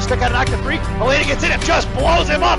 a stick out of knock the three. Elena gets in and just blows him up.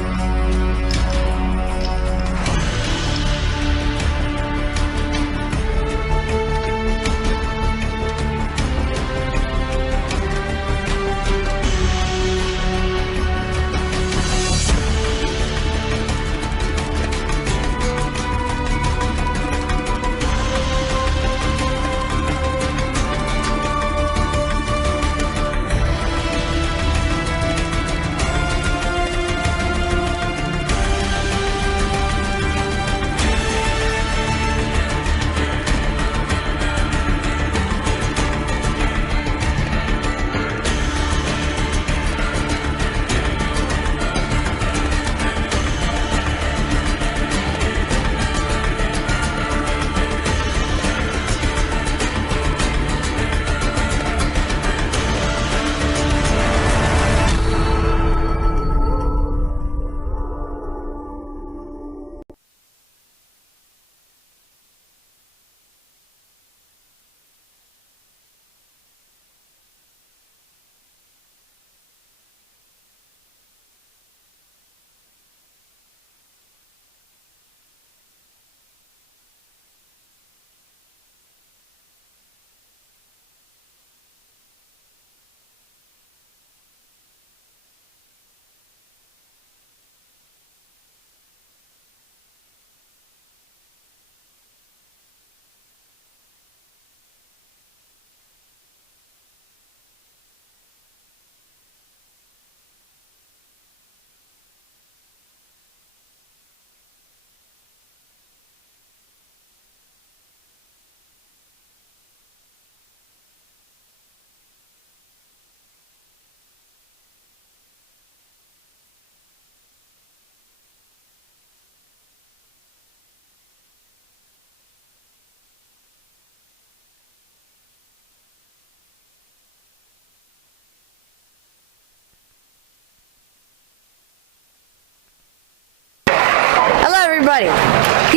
Everybody,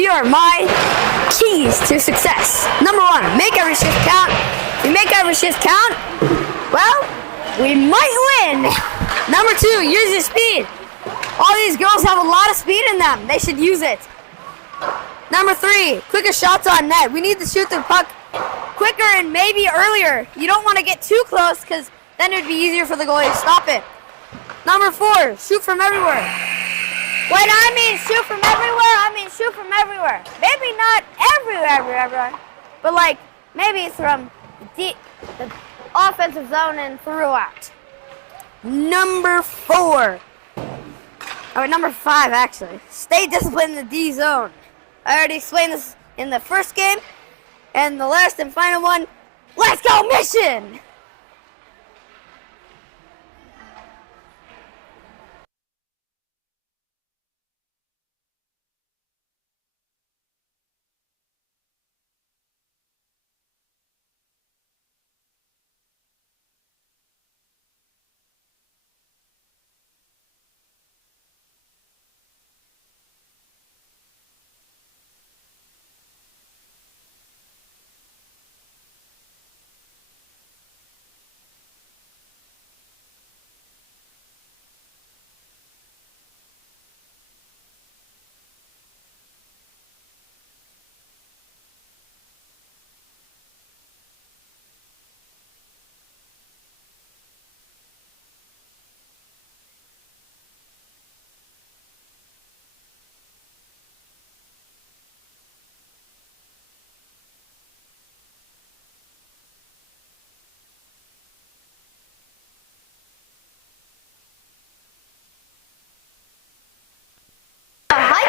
here are my keys to success. Number 1, make every shift count. If you make every shift count, well, we might win. Number 2, use your speed. All these girls have a lot of speed in them. They should use it. Number 3, quicker shots on net. We need to shoot the puck quicker and maybe earlier. You don't want to get too close because then it would be easier for the goalie to stop it. Number 4, shoot from everywhere. When I mean shoot from everywhere, I mean shoot from everywhere. Maybe not everywhere, but like maybe from the offensive zone and throughout. Number 4. Number 5 actually. Stay disciplined in the D zone. I already explained this in the first game. And the last and final one, let's go mission!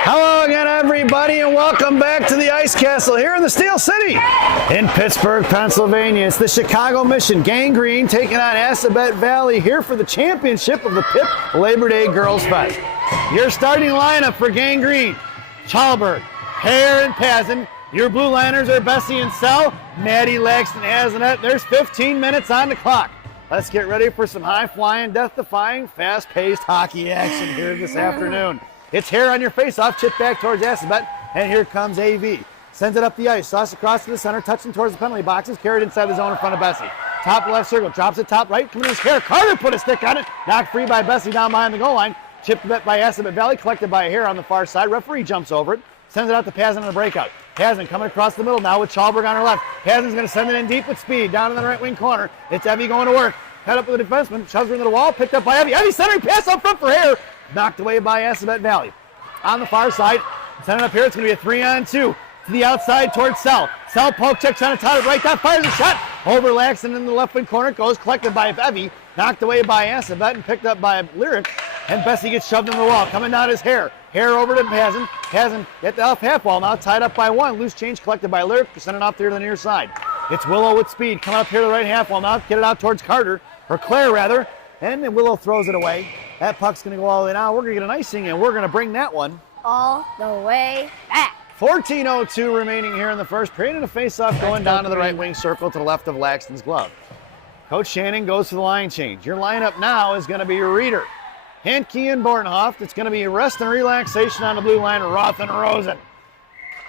Hello again, everybody, and welcome back to the Ice Castle here in the Steel City in Pittsburgh, Pennsylvania. It's the Chicago Mission Gangrene taking on Assabet Valley here for the championship of the PIP Labor Day Girls Fest. Your starting lineup for Gangrene: Chalberg, Hare, and Pazin. Your blue liners are Bessie and Sell, Maddie, Laxton, Azanet. There's 15 minutes on the clock. Let's get ready for some high-flying, death-defying, fast-paced hockey action here this afternoon. It's Hare on your face-off, chip back towards Assabet, and here comes AV. Sends it up the ice, sauce across to the center, touching towards the penalty boxes, carried inside the zone in front of Bessie. top of the left circle, drops it top right, coming to his hair. Carter put a stick on it, knocked free by Bessie down behind the goal line. Chipped by Assabet Valley, collected by a hair on the far side. Referee jumps over it, sends it out to Pazin on the breakout. Pazin coming across the middle now with Chalberg on her left. Pazin's going to send it in deep with speed, down in the right wing corner. It's Evie going to work. Head up with the defenseman, shoves her into the wall, picked up by Evie. Evie centering pass up front for hair, knocked away by Assabet Valley. On the far side, send it up here, it's going to be a 3-on-2. To the outside towards Sell. Sell poke check, trying to tie it right down, fires a shot. Over Laxton in the left wing corner, goes collected by Evie, knocked away by Assabet and picked up by Lyric. And Bessie gets shoved into the wall, coming down his hair. Hair over to Pazin. Pazin at the left half wall now, tied up by one. Loose change collected by Lyric, send it off there to the near side. It's Willow with speed, coming up here to the right half wall now, get it out towards Carter, or Claire rather. And then Willow throws it away. That puck's going to go all the way now. We're going to get an icing, and we're going to bring that one all the way back. 14:02 remaining here in the first period, and a face-off going down to the right wing circle to the left of Laxton's glove. Coach Shannon goes for the line change. Your lineup now is going to be Reeder, Handke, and Bornhoff. It's going to be rest and relaxation on the blue line, Roth and Rosen.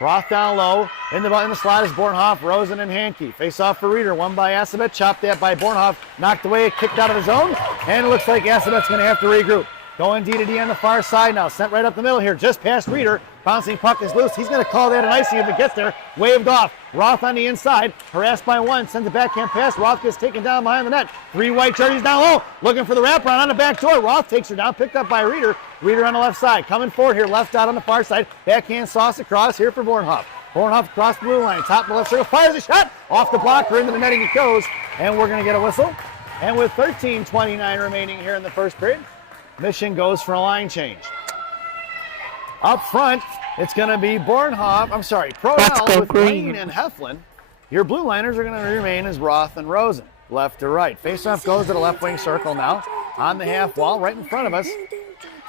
Roth down low. In the slot is Bornhoff, Rosen, and Handke. Face-off for Reeder, won by Assabet, chopped that by Bornhoff, knocked away, kicked out of the zone, and it looks like Assabet's going to have to regroup. Going D-to-D on the far side now, sent right up the middle here, just past Reeder. Bouncing puck is loose. He's going to call that an icing if it gets there. Waved off. Roth on the inside, harassed by one, sends a backhand pass. Roth gets taken down behind the net. 3 white jerseys down low, looking for the wraparound on the back door. Roth takes her down, picked up by Reeder. Reeder on the left side, coming forward here, left out on the far side. Backhand sauce across here for Bornhoff. Bornhoff across the blue line, top of the left circle, fires a shot. Off the blocker, into the netting it goes, and we're going to get a whistle. And with 13:29 remaining here in the first period, Mission goes for a line change. Up front, it's going to be Prodell with Wayne and Heflin. Your blue liners are going to remain as Roth and Rosen, left to right. Faceoff goes to the left wing circle now, on the half wall, right in front of us.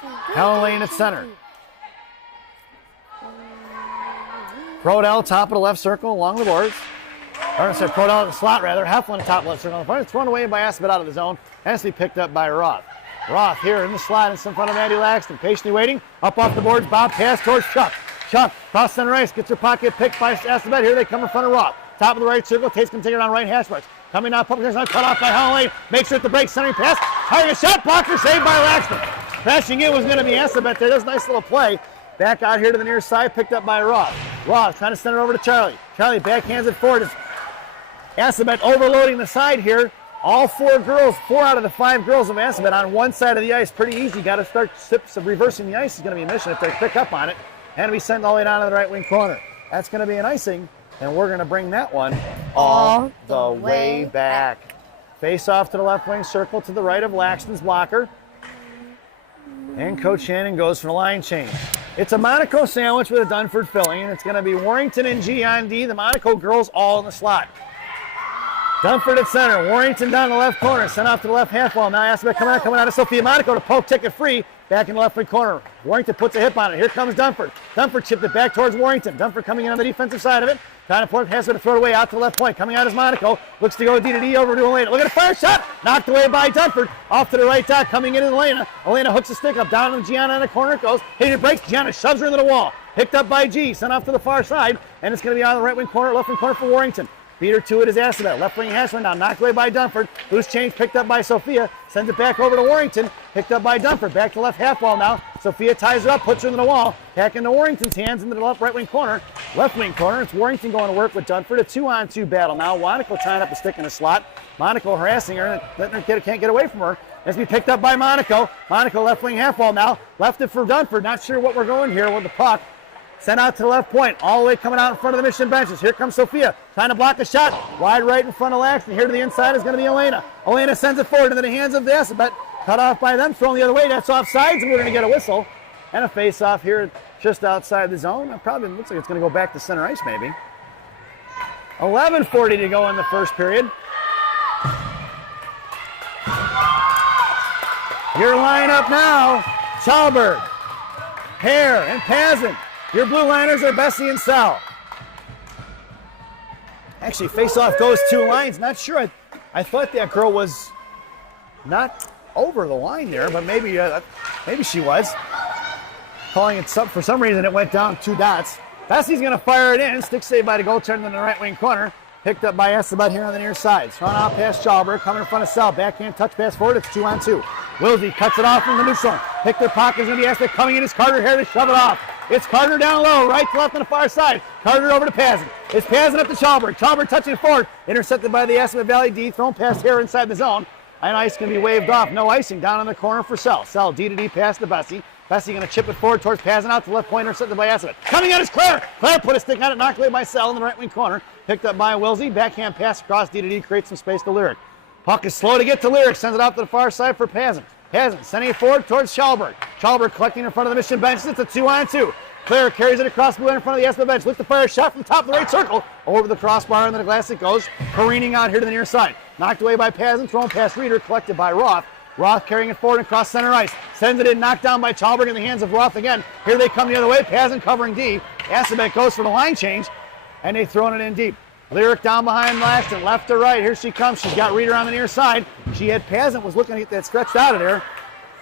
Helen Lane at center. Prodell, top of the left circle, along the boards. Or I said Prodell at the slot, rather. Heflin, top left circle on the front. It's thrown away by Assabet out of the zone. Has to be picked up by Roth. Roth here in the slot, in front of Andy Laxton, patiently waiting. Up off the boards, bob pass towards Chuck. Chuck, cross center ice, gets her pocket picked by Assabet. Here they come in front of Roth. Top of the right circle, Tate's going to take it on right hash marks. Coming down, public cut off by Helen Lane. Makes it at the break, centering pass. Hiring a shot, blocker, saved by Laxton. Crashing in was going to be Assabet there. That's a nice little play. Back out here to the near side, picked up by Roth. Roth trying to send it over to Charlie. Charlie backhands it forward. It's Assabet overloading the side here. All 4 out of the 5 girls of Assabet on one side of the ice. Pretty easy. Got to start sips of reversing the ice is going to be a mission if they pick up on it. And we send all the way down to the right wing corner. That's going to be an icing, and we're going to bring that one all the way back. Face off to the left wing circle to the right of Laxton's blocker. And Coach Shannon goes for the line change. It's a Monaco sandwich with a Dunford filling, and it's going to be Warrington and G on D. The Monaco girls all in the slot. Dunford at center, Warrington down the left corner, sent off to the left half wall. Now Assabet coming out of Sophia Monaco to poke ticket free, back in the left wing corner. Warrington puts a hip on it. Here comes Dunford. Dunford chipped it back towards Warrington. Dunford coming in on the defensive side of it. Trying to pass it to throw it away out to the left point. Coming out is Monaco. Looks to go D-to-D over to Elena. Look at a fire shot. Knocked away by Dunford. Off to the right dot. Coming in is Elena. Elena hooks the stick up. Down to Gianna in the corner it goes. Hit it breaks. Gianna shoves her into the wall. Picked up by G. Sent off to the far side. And it's going to be on the right wing corner, left wing corner for Warrington. Beat her to it is Assabet. Left wing hash one down. Knocked away by Dunford. Loose change picked up by Sophia. Sends it back over to Warrington. Picked up by Dunford. Back to left half wall now. Sophia ties her up, puts her into the wall. Back into Warrington's hands into the left right wing corner. Left wing corner. It's Warrington going to work with Dunford. A 2-on-2 battle now. Monaco tying up the stick in the slot. Monaco harassing her and letting her can't get away from her. Has to be picked up by Monaco. Monaco left wing half wall now. Left it for Dunford. Not sure what we're going here with the puck. Sent out to the left point, all the way coming out in front of the Mission benches. Here comes Sophia, trying to block the shot. Wide right in front of Laxton. Here to the inside is going to be Elena. Elena sends it forward into the hands of the Assabet. Cut off by them, thrown the other way. That's offsides, and we're going to get a whistle. And a face-off here just outside the zone. It probably looks like it's going to go back to center ice, maybe. 11:40 to go in the first period. Your lineup now, Chalberg, Hare, and Pazin. Your blue liners are Bessie and Sal. Actually, face-off goes 2 lines. Not sure. I thought that girl was not over the line there, but maybe she was. Calling it for some reason, it went down 2 dots. Bessie's going to fire it in. Stick saved by the goaltender in the right wing corner. Picked up by Assabet here on the near side. Thrown out past Schauber, coming in front of Sell. Backhand touch pass forward. It's 2-on-2. Wilsey cuts it off from the neutral. Pick their pocket is going to be Assabet. Coming in is Carter here to shove it off. It's Carter down low, right to left on the far side. Carter over to Pazin. It's Pazin up to Schauber. Schauber touching it forward. Intercepted by the Assabet Valley D. Thrown past here inside the zone. And ice can be waved off. No icing down in the corner for Sell. Sell D to D pass to Bessie. Bessie going to chip it forward towards Pazin out to left point. Intercepted by Assabet. Coming out is Claire. Claire put a stick on it. Knocked away by Sell in the right wing corner. Picked up by Wilsey. Backhand pass across D to D. Creates some space to Lyric. Puck is slow to get to Lyric. Sends it out to the far side for Pazin. Pazin sending it forward towards Schauber. Schauber collecting in front of the Mission bench. It's a 2-on-2. Claire carries it across the blue in front of the Assabet bench. Look to fire a shot from the top of the right circle. Over the crossbar and then the glass it goes. Careening out here to the near side. Knocked away by Pazin. Thrown past Reeder. Collected by Roth. Roth carrying it forward across center ice. Sends it in. Knocked down by Chalberg in the hands of Roth again. Here they come the other way. Pazin covering D. Assabet goes for the line change. And they've thrown it in deep. Lyric down behind Laxton. Left to right. Here she comes. She's got Reeder on the near side. She had Pazin. Was looking to get that stretched out of there.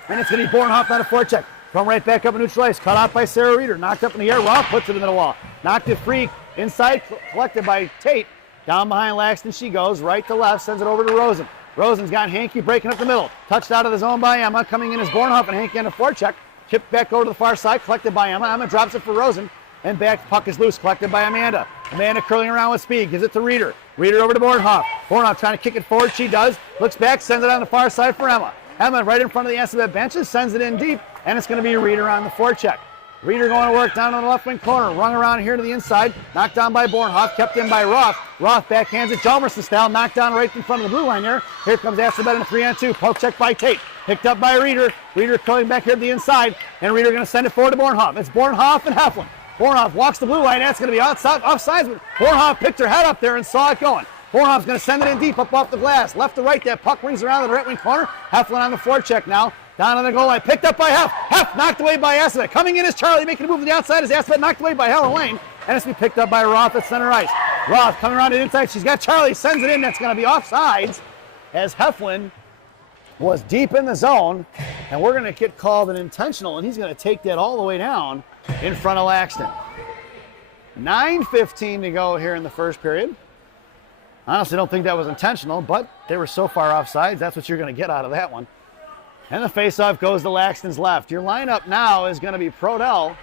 And it's going to be Bornhoff on a forecheck. Come right back up in neutral ice. Cut off by Sarah Reeder. Knocked up in the air. Roth puts it into the wall. Knocked it free. Inside. Collected by Tate. Down behind Laxton she goes. Right to left. Sends it over to Rosen. Rosen's got Hankey breaking up the middle. Touched out of the zone by Emma. Coming in is Bornhoff and Hankey on a forecheck. Chipped back over to the far side. Collected by Emma. Emma drops it for Rosen. And back puck is loose. Collected by Amanda. Amanda curling around with speed. Gives it to Reeder. Reeder over to Bornhoff. Bornhoff trying to kick it forward. She does. Looks back. Sends it on the far side for Emma. Emma right in front of the Assabet benches. Sends it in deep. And it's going to be Reeder on the forecheck. Reeder going to work down on the left wing corner. Rung around here to the inside. Knocked down by Bornhoff. Kept in by Roth. Roth backhands it. Jalmerson style. Knocked down right in front of the blue line there. Here comes Assabet in a 3-on-2. Poke check by Tate. Picked up by Reeder. Reeder coming back here to the inside. And Reeder going to send it forward to Bornhoff. It's Bornhoff and Heflin. Bornhoff walks the blue line. That's going to be outside, offsides. But Bornhoff picked her head up there and saw it going. Bornhoff's going to send it in deep up off the glass. Left to right. That puck rings around to the right wing corner. Heflin on the forecheck now. Down on the goal line. Picked up by Hef. Hef knocked away by Assabet. Coming in is Charlie making a move to the outside as Assabet knocked away by Helen Lane. And it's going to be picked up by Roth at center ice. Roth coming around to the inside. She's got Charlie. Sends it in. That's going to be offsides as Heflin was deep in the zone. And we're going to get called an intentional. And he's going to take that all the way down in front of Laxton. 9:15 to go here in the first period. Honestly, don't think that was intentional, but they were so far offsides. That's what you're going to get out of that one. And the faceoff goes to Laxton's left. Your lineup now is going to be Prodell,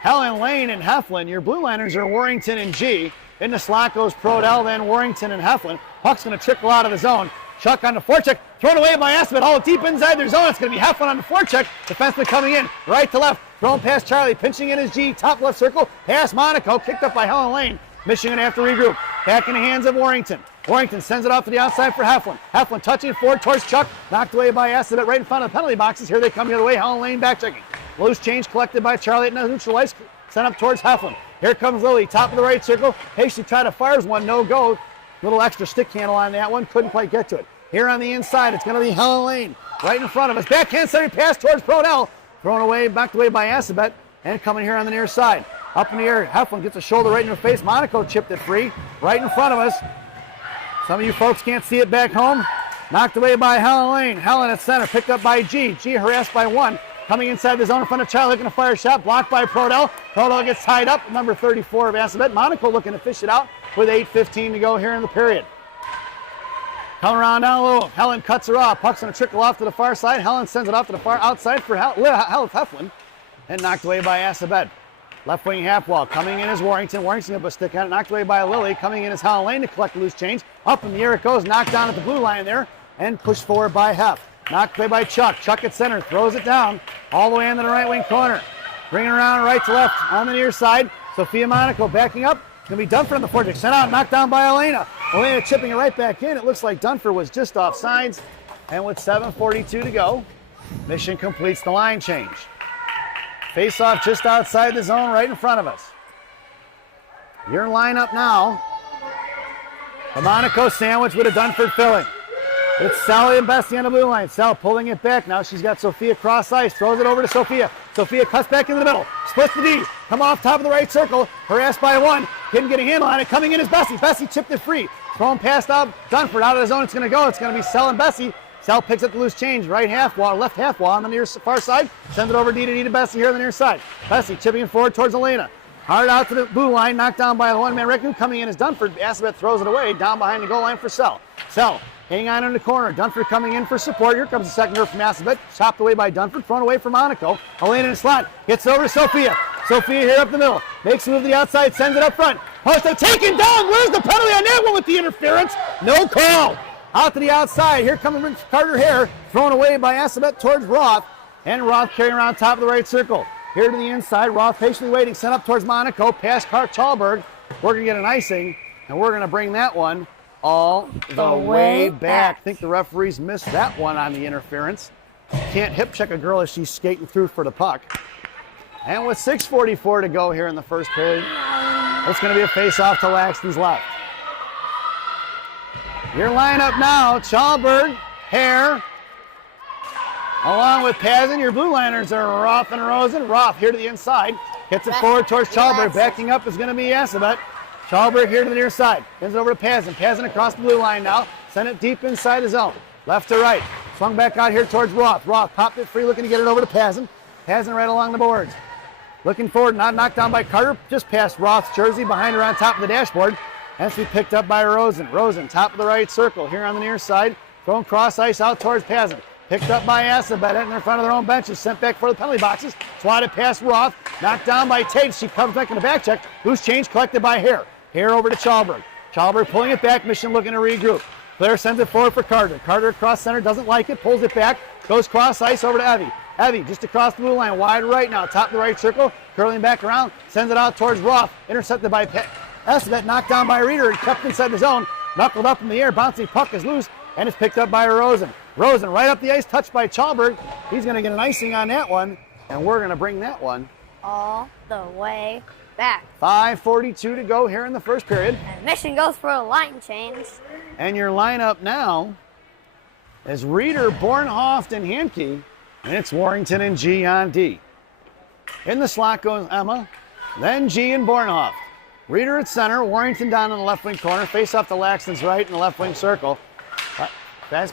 Helen Lane, and Heflin. Your blue liners are Warrington and G. In the slot goes Prodell, then Warrington and Heflin. Puck's going to trickle out of the zone. Chuck on the forecheck, thrown away by Assabet, all deep inside their zone. It's going to be Heflin on the forecheck. Defenseman coming in, right to left, thrown past Charlie, pinching in his G, top left circle, past Monaco, kicked up by Helen Lane. Michigan have to regroup. Back in the hands of Warrington. Warrington sends it off to the outside for Heflin. Heflin touching it forward towards Chuck. Knocked away by Assabet right in front of the penalty boxes. Here they come the other way. Helen Lane back checking. Loose change collected by Charlie at neutral ice. Sent up towards Heflin. Here comes Lily. Top of the right circle. Hasty tried to fires one. No go. Little extra stick handle on that one. Couldn't quite get to it. Here on the inside, it's going to be Helen Lane. Right in front of us. Backhand centering pass towards Prodell. Thrown away, backed away by Assabet. And coming here on the near side. Up in the air, Heflin gets a shoulder right in her face. Monaco chipped it free, right in front of us. Some of you folks can't see it back home. Knocked away by Helen Lane. Helen at center, picked up by G. G harassed by one. Coming inside the zone in front of Charlie, looking to fire a shot. Blocked by Prodell. Prodell gets tied up, number 34 of Assabet. Monaco looking to fish it out with 8:15 to go here in the period. Coming around down low. Helen cuts her off. Puck's going to trickle off to the far side. Helen sends it off to the far outside for Heflin. And knocked away by Assabet. Left wing half wall. Coming in is Warrington. Warrington up a stick on it. Knocked away by Lily. Coming in is Helen Lane to collect the loose change. Up in the air it goes. Knocked down at the blue line there. And pushed forward by Hef. Knocked away by Chuck. Chuck at center. Throws it down. All the way into the right wing corner. Bringing around right to left on the near side. Sophia Monaco backing up. Going to be Dunford on the forecheck. Sent out. Knocked down by Elena. Elena chipping it right back in. It looks like Dunford was just offsides. And with 7:42 to go, Mission completes the line change. Face off just outside the zone right in front of us. Your lineup now. A Monaco sandwich with a Dunford filling. It's Sally and Bessie on the blue line. Sal pulling it back. Now she's got Sophia cross ice. Throws it over to Sophia. Sophia cuts back into the middle. Splits the D. Come off top of the right circle. Harassed by one. Couldn't get a handle on it. Coming in is Bessie. Bessie chipped it free. Thrown past out. Dunford out of the zone. It's going to go. It's going to be Sal and Bessie. Sal picks up the loose change. Right half wall, left half wall on the near far side. Sends it over D to D to Bessie here on the near side. Bessie chipping it forward towards Elena. Hard out to the blue line, knocked down by the one-man Riku. Coming in is Dunford. Assabet throws it away, down behind the goal line for Sell. Sell, hang on in the corner. Dunford coming in for support. Here comes the second nerve from Assabet. Chopped away by Dunford, thrown away for Monaco. Helene in the slot, gets over to Sophia. Sophia here up the middle, makes a move to the outside, sends it up front. Posto taken down. Where's the penalty on that one with the interference? No call. Out to the outside. Here comes Carter Hare, thrown away by Assabet towards Roth. And Roth carrying around top of the right circle. Here to the inside. Roth patiently waiting, sent up towards Monaco, past Chalberg. We're going to get an icing, and we're going to bring that one all the way back. I think the referees missed that one on the interference. Can't hip check a girl as she's skating through for the puck. And with 6:44 to go here in the first period, it's going to be a face-off to Laxton's left. Your lineup now, Chalberg, Hare, along with Pazin. Your blue liners are Roth and Rosen. Roth here to the inside, hits it forward towards Chalberg. Backing up is going to be Assabet. Chalberg here to the near side, sends it over to Pazin. Pazin across the blue line now, send it deep inside the zone, left to right. Swung back out here towards Roth. Roth popped it free, looking to get it over to Pazin. Pazin right along the boards. Looking forward, not knocked down by Carter, just past Roth's jersey, behind her on top of the dashboard. Has to be picked up by Rosen. Rosen, top of the right circle, here on the near side. Thrown cross ice out towards Pazin. Picked up by Assabet, in their front of their own benches, sent back for the penalty boxes. Swatted past Roth, knocked down by Tate. She comes back in the back check. Loose change collected by Hare. Hare over to Chalberg. Chalberg pulling it back, Mission looking to regroup. Blair sends it forward for Carter. Carter across center, doesn't like it, pulls it back, goes cross ice over to Evie. Evie just across the blue line, wide right now, top of the right circle, curling back around, sends it out towards Roth, intercepted by Assabet, knocked down by Reeder and kept inside the zone, knuckled up in the air, bouncing puck is loose, and it's picked up by Rosen. Rosen right up the ice, touched by Chalberg. He's going to get an icing on that one, and we're going to bring that one all the way back. 5:42 to go here in the first period. And Mission goes for a line change. And your lineup now is Reeder, Bornhoft, and Hankey. And it's Warrington and G on D. In the slot goes Emma, then G and Bornhoft. Reeder at center, Warrington down in the left wing corner, face off to Laxton's right in the left wing circle.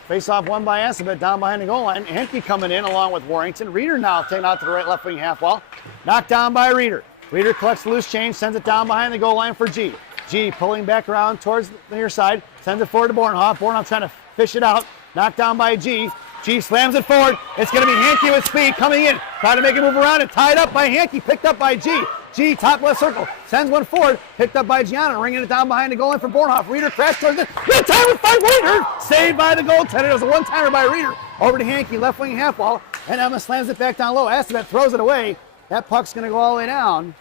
Face off won by Assabet down behind the goal line. Hankey coming in along with Warrington. Reeder now taken out to the right left wing half wall. Knocked down by Reeder. Reeder collects the loose change, sends it down behind the goal line for G. G pulling back around towards the near side, sends it forward to Bornhoft. Bornhoft trying to fish it out, knocked down by G. G slams it forward. It's going to be Hankey with speed coming in. Trying to make it move around and tied up by Hankey. Picked up by G. G, top left circle. Sends one forward. Picked up by Gianna. Ringing it down behind the goal line for Bornhoft. Reeder crashed towards it. Good time with 5 Reeder. Saved by the goaltender. It was a one-timer by Reeder. Over to Hankey, left wing half wall. And Emma slams it back down low. Assabet throws it away. That puck's going to go all the way down.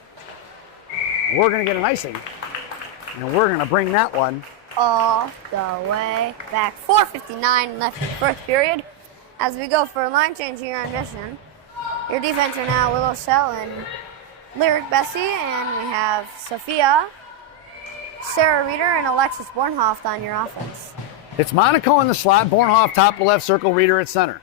We're going to get an icing. And we're going to bring that one all the way back. 4:59 left in the first period. As we go for a line change here on Mission, your defense are now Willow Shell and Lyric Bessie, and we have Sophia, Sarah Reeder, and Alexis Bornhoft on your offense. It's Monaco in the slot, Bornhoft top of left circle, Reeder at center.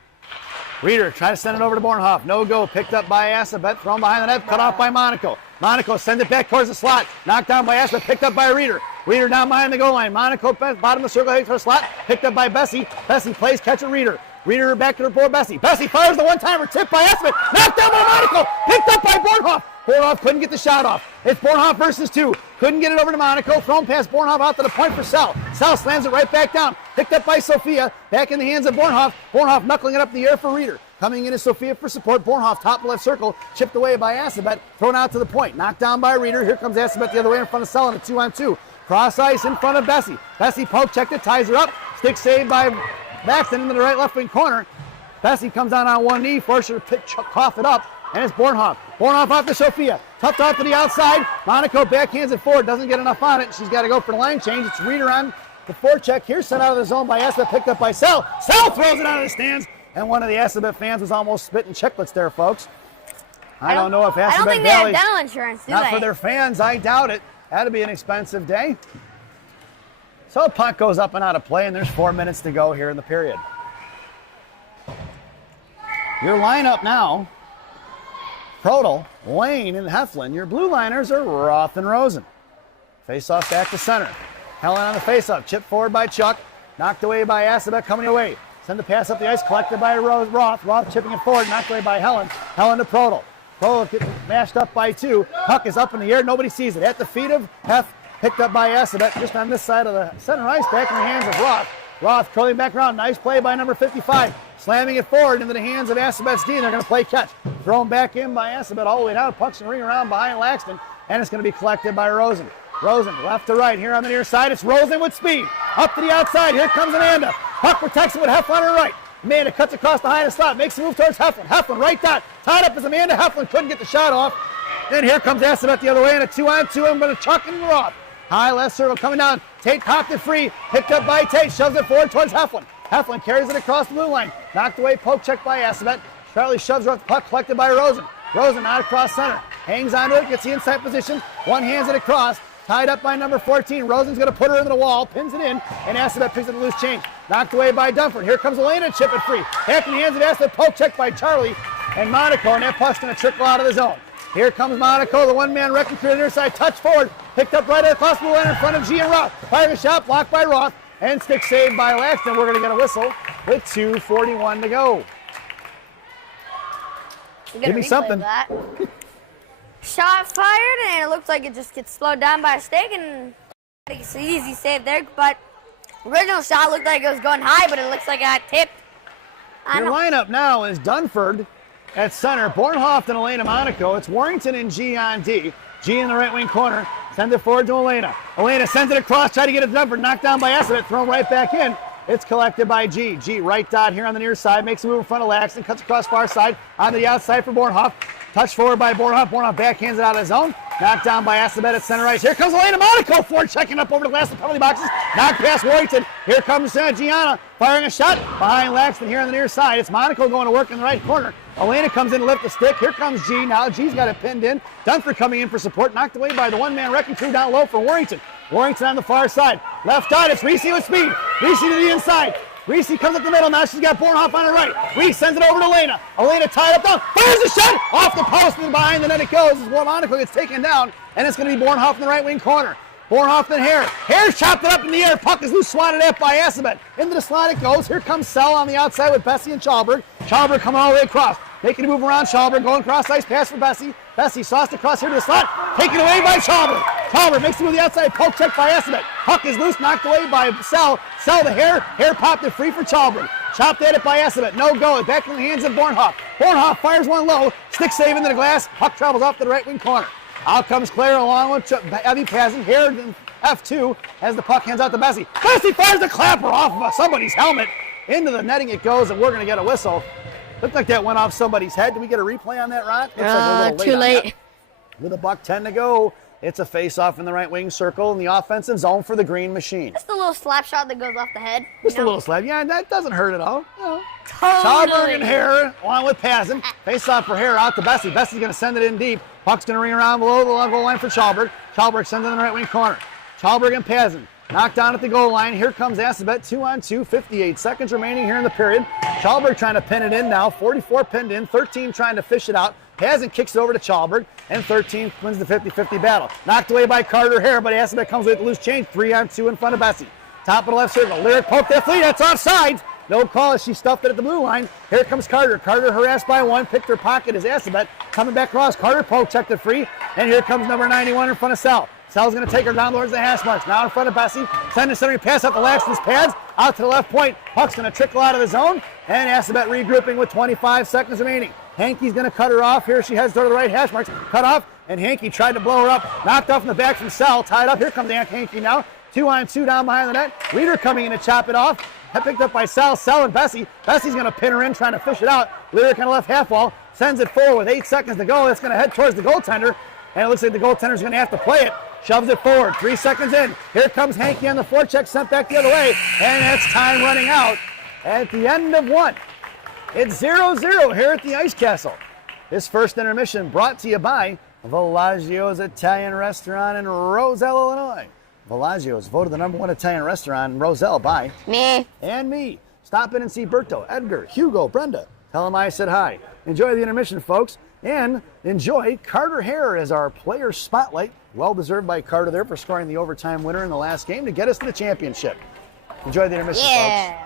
Reeder try to send it over to Bornhoft, no go, picked up by Assabet, thrown behind the net, cut off by Monaco. Monaco sends it back towards the slot, knocked down by Assabet, picked up by Reeder. Reeder down behind the goal line, Monaco bottom of the circle, heading for the slot, picked up by Bessie. Bessie plays catch at Reeder. Reeder back to the board, Bessie. Bessie fires the one-timer, tipped by Assabet, knocked down by Monaco, picked up by Bornhoft. Bornhoft couldn't get the shot off. It's Bornhoft versus 2. Couldn't get it over to Monaco. Thrown past Bornhoft out to the point for Sell. Sell slams it right back down. Picked up by Sophia. Back in the hands of Bornhoft. Bornhoft knuckling it up in the air for Reeder. Coming in is Sophia for support. Bornhoft top left circle. Chipped away by Assabet. Thrown out to the point. Knocked down by Reeder. Here comes Assabet the other way in front of Sell on a 2-on-2. Cross ice in front of Bessie. Bessie poke checked it. Ties her up. Stick saved by Baxton into the right left wing corner. Bessie comes down on one knee. Forces her to cough it up. And it's Bornhoft. Bornhoft off to Sophia. Tucked off to the outside. Monaco backhands it forward. Doesn't get enough on it. She's got to go for the line change. It's Reeder on the forecheck here. Sent out of the zone by Assabet. Picked up by Sell. Sell throws it out of the stands. And one of the Assabet fans was almost spitting chiclets there, folks. I don't know if Assabet I don't think they Valley, have dental insurance, do not they? for their fans. I doubt it. That'd be an expensive day. So puck goes up and out of play, and there's 4 minutes to go here in the period. Your lineup now. Prodel, Lane, and Heflin. Your blue liners are Roth and Rosen. Face-off back to center. Helen on the face-off. Chipped forward by Chuck. Knocked away by Assabet coming away. Send the pass up the ice. Collected by Roth. Roth chipping it forward. Knocked away by Helen. Helen to Prodel. Cole gets mashed up by 2. Puck is up in the air. Nobody sees it. At the feet of Hef, picked up by Assabet, just on this side of the center ice, back in the hands of Roth. Roth curling back around. Nice play by number 55. Slamming it forward into the hands of Assabet's D. They're going to play catch. Thrown back in by Assabet all the way down. Puck's going to ring around behind Laxton, and it's going to be collected by Rosen. Rosen left to right here on the near side. It's Rosen with speed. Up to the outside. Here comes Amanda. Puck protects it with Heflin on her right. Amanda cuts across the high to slot. Makes a move towards Heflin. Heflin right dot. Tied up as Amanda. Heflin couldn't get the shot off. Then here comes Assabet the other way, and a 2-on-2. I'm going to chuck and Roth. High left circle coming down. Tate popped it free. Picked up by Tate. Shoves it forward towards Heflin. Heflin carries it across the blue line. Knocked away. Poke check by Assabet. Charlie shoves her up the puck. Collected by Rosen. Rosen out across center. Hangs onto it. Gets the inside position. One hands it across. Tied up by number 14. Rosen's going to put her into the wall. Pins it in. And Assabet picks up the loose change. Knocked away by Dunford. Here comes Elena. Chip it free. Back in the hands of Assabet. Poke check by Charlie. And Monaco. And that puck's going to trickle out of the zone. Here comes Monaco, the one-man wrecking crew on the near side. Touch forward. Picked up right across the line in front of G and Roth. Firing a shot, blocked by Roth. And stick saved by Laxton. We're going to get a whistle with 2:41 to go. Give me something. That. Shot fired, and it looks like it just gets slowed down by a stick, and it's an easy save there. But original shot looked like it was going high, but it looks like it got tipped. Your lineup now is Dunford at center, Bornhoft and Elena Monaco. It's Warrington and G on D. G in the right wing corner. Send it forward to Elena. Elena sends it across, try to get it to Dunford. Knocked down by Assabet, thrown right back in. It's collected by G. G right dot here on the near side. Makes a move in front of Laxton. Cuts across far side. On the outside for Bornhoft. Touch forward by Bornhoft. Bornhoft backhands it out of his zone. Knocked down by Assabet at center ice. Here comes Elena Monaco. Forward checking up over the glass of penalty boxes. Knocked past Warrington. Here comes Gianna firing a shot behind Laxton here on the near side. It's Monaco going to work in the right corner. Elena comes in to lift the stick. Here comes G. Now G's got it pinned in. Dunford coming in for support. Knocked away by the one-man wrecking crew down low for Warrington. Warrington on the far side. Left dot. It's Reese with speed. Reese to the inside. Reese comes up the middle. Now she's got Bornhoff on her right. Reese sends it over to Elena. Elena tied up down. Fires a shot off the post and behind the net it goes as Monaco gets taken down. And it's going to be Bornhoff in the right wing corner. Bornhoff and Hare. Hare chopped it up in the air. Puck is loose, swatted at by Assabet. Into the slot it goes. Here comes Sell on the outside with Bessie and Chalberg. Chalberg coming all the way across. Making a move around Chalberg. Going cross ice pass for Bessie. Bessie sauced across here to the slot. Taken away by Chalberg. Chalberg makes it to the outside. Poke check by Assabet. Puck is loose. Knocked away by Sell. Sell to Hare. Hare popped it free for Chalberg. Chopped at it by Assabet. No go. Back in the hands of Bornhoff. Bornhoff fires one low. Stick save into the glass. Puck travels off to the right wing corner. Out comes Claire along with Abby Pazin. Hare in F2 as the puck hands out to Bessie. Bessie fires the clapper off of somebody's helmet. Into the netting it goes, and we're going to get a whistle. Looked like that went off somebody's head. Did we get a replay on that, Ron? Looks like we're a little too late. With $1:10 to go, it's a face-off in the right wing circle in the offensive zone for the Green Machine. Just a little slap shot that goes off the head. Just a little slap. Yeah, that doesn't hurt at all. No. Totally. Chalberg and Hare, along with Pazin. Face-off for Hare out to Bessie. Bessie's going to send it in deep. Puck's going to ring around below the goal line for Chalberg. Chalberg sends it in the right wing corner. Chalberg and Pazin. Knocked down at the goal line. Here comes Assabet, 2-on-2, 58 seconds remaining here in the period. Chalberg trying to pin it in now, 44 pinned in, 13 trying to fish it out. Pazin kicks it over to Chalberg, and 13 wins the 50-50 battle. Knocked away by Carter Hare, but Assabet comes with loose change, 3-on-2 in front of Bessie. Top of the left circle, Lyric poked that flea, that's offside. No call as she stuffed it at the blue line. Here comes Carter. Carter harassed by one, picked her pocket as Assabet. Coming back across, Carter poke checked it free, and here comes number 91 in front of Sal. Sal's going to take her down towards the hash marks. Now in front of Bessie. Send a centering pass up the Laxton's pads. Out to the left point. Puck's going to trickle out of the zone. And Assabet regrouping with 25 seconds remaining. Hankey's going to cut her off. Here she heads toward the right hash marks. Cut off. And Hankey tried to blow her up. Knocked off in the back from Sal. Tied up. Here comes Hankey now. 2-on-2 down behind the net. Reeder coming in to chop it off. Picked up by Sal. Sal and Bessie. Bessie's going to pin her in, trying to fish it out. Lyric on the left half wall. Sends it forward with 8 seconds to go. It's going to head towards the goaltender. And it looks like the goaltender's going to have to play it. Shoves it forward. 3 seconds in. Here comes Hankey on the forecheck, sent back the other way. And that's time running out at the end of one. It's 0-0 here at the Ice Castle. This first intermission brought to you by Villaggio's Italian Restaurant in Roselle, Illinois. Villaggio is voted the #1 Italian restaurant in Roselle by me and me. Stop in and see Berto, Edgar, Hugo, Brenda. Tell them I said hi. Enjoy the intermission, folks. And enjoy Carter Hare as our player spotlight. Well deserved by Carter there for scoring the overtime winner in the last game to get us to the championship. Enjoy the intermission, folks.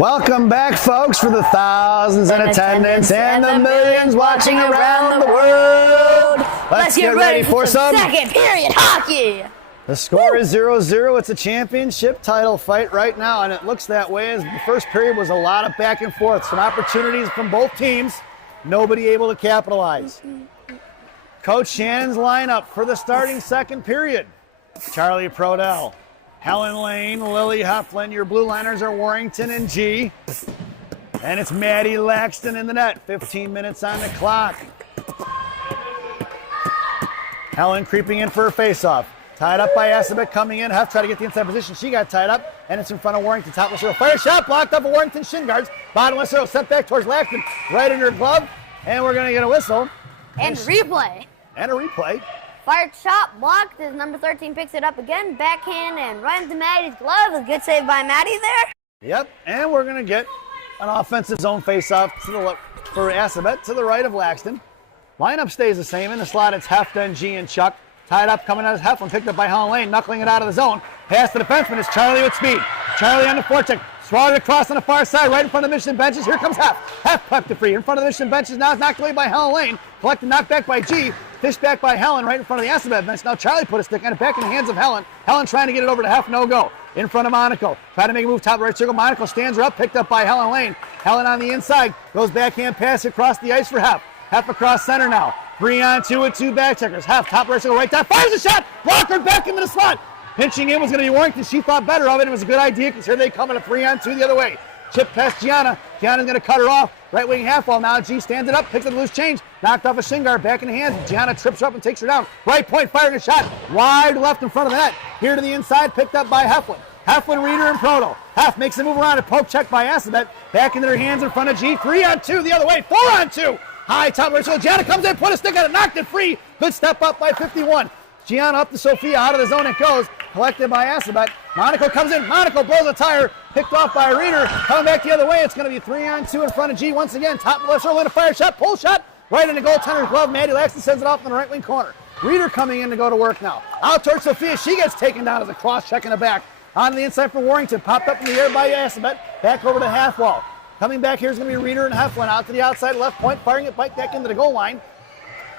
Welcome back, folks, for the thousands in attendance and the millions watching around the world. Let's get ready for some second period hockey. The score is 0-0. It's a championship title fight right now, and it looks that way as the first period was a lot of back and forth. Some opportunities from both teams, nobody able to capitalize. Coach Shannon's lineup for the starting second period. Charlie Prodell, Helen Lane, Lily Hufflin. Your blue liners are Warrington and G. And it's Maddie Laxton in the net. 15 minutes on the clock. Helen creeping in for her faceoff. Tied up by Assabet coming in. Huff tried to get the inside position. She got tied up, and it's in front of Warrington. Top left circle. Fire shot blocked up by Warrington shin guards. Bottom left circle sent back towards Laxton. Right in her glove. And we're going to get a whistle. And replay. And a replay. Fired shot blocked as number 13 picks it up again. Backhand and right into Maddie's glove. A good save by Maddie there. Yep, and we're going to get an offensive zone face-off to the left for Assabet to the right of Laxton. Lineup stays the same. In the slot, it's Hefta, G, and Chuck. Tied up, coming out as Heflin, picked up by Helen Lane, knuckling it out of the zone. Pass the defenseman, it's Charlie with speed. Charlie on the forecheck, swatted across on the far side, right in front of the Michigan benches. Here comes Hef. Hef kept it free in front of the Michigan benches. Now it's knocked away by Helen Lane. Collected, knocked back by G. Fished back by Helen right in front of the Assabet bench. Now Charlie put a stick on it back in the hands of Helen. Helen trying to get it over to Hef, no go. In front of Monaco. Trying to make a move top right circle. Monaco stands her up, picked up by Helen Lane. Helen on the inside. Goes backhand pass across the ice for Hef. Hef across center now. 3-on-2 with two back checkers. Hef, top right circle, right down. Fires a shot. Blocker back into the slot. Pinching in was going to be Warrington. She thought better of it. It was a good idea because here they come in a 3-on-2 the other way. Chip past Gianna. Gianna's going to cut her off. Right wing half wall now. G stands it up, picks up the loose change. Knocked off a shin guard, back in the hands. Gianna trips her up and takes her down. Right point, firing a shot. Wide left in front of the net. Here to the inside, picked up by Heflin. Heflin, Reeder, and Proto. Hef makes a move around, a poke check by Assabet. Back into their hands in front of G. 3-on-2 the other way. 4-on-2. High top right. So Gianna comes in, put a stick on it, knocked it free. Good step up by 51. Gianna up to Sophia, out of the zone it goes. Collected by Assabet. Monaco comes in. Monaco blows a tire. Picked off by Reeder. Coming back the other way. It's going to be 3-on-2 in front of G once again. Top left circle in a fire shot. Pull shot. Right in the goaltender's glove. Maddie Laxton sends it off in the right wing corner. Reeder coming in to go to work now. Out towards Sophia. She gets taken down as a cross check in the back. On the inside for Warrington. Popped up in the air by Assabet. Back over to half wall. Coming back here is going to be Reeder and Heflin out to the outside left point, firing it back into the goal line,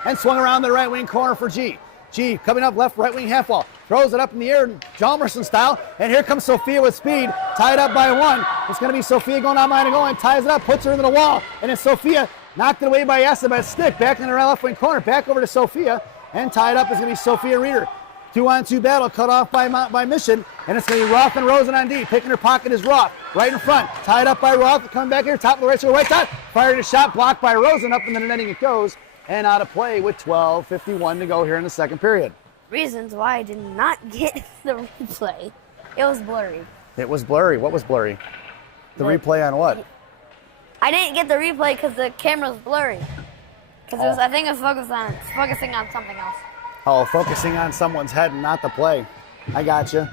and swung around the right wing corner for G. G coming up left, right wing half wall, throws it up in the air, Jalmerson style, and here comes Sophia with speed, tied up by one. It's going to be Sophia going down behind the goal line, ties it up, puts her into the wall, and it's Sophia knocked it away by Assabet's stick, back in the left wing corner, back over to Sophia, and tied up is going to be Sophia Reeder. 2-on-2 battle cut off by Mission, and it's going to be Roth and Rosen on D. Picking her pocket is Roth, right in front. Tied up by Roth, coming back here, top of the right circle, right top. Fired a shot, blocked by Rosen, up in the netting it goes, and out of play with 12:51 to go here in the second period. Reasons why I did not get the replay. It was blurry. It was blurry. What was blurry? The replay on what? I didn't get the replay because the camera's blurry. Because I think it was focusing on something else. Oh, focusing on someone's head and not the play. I got you.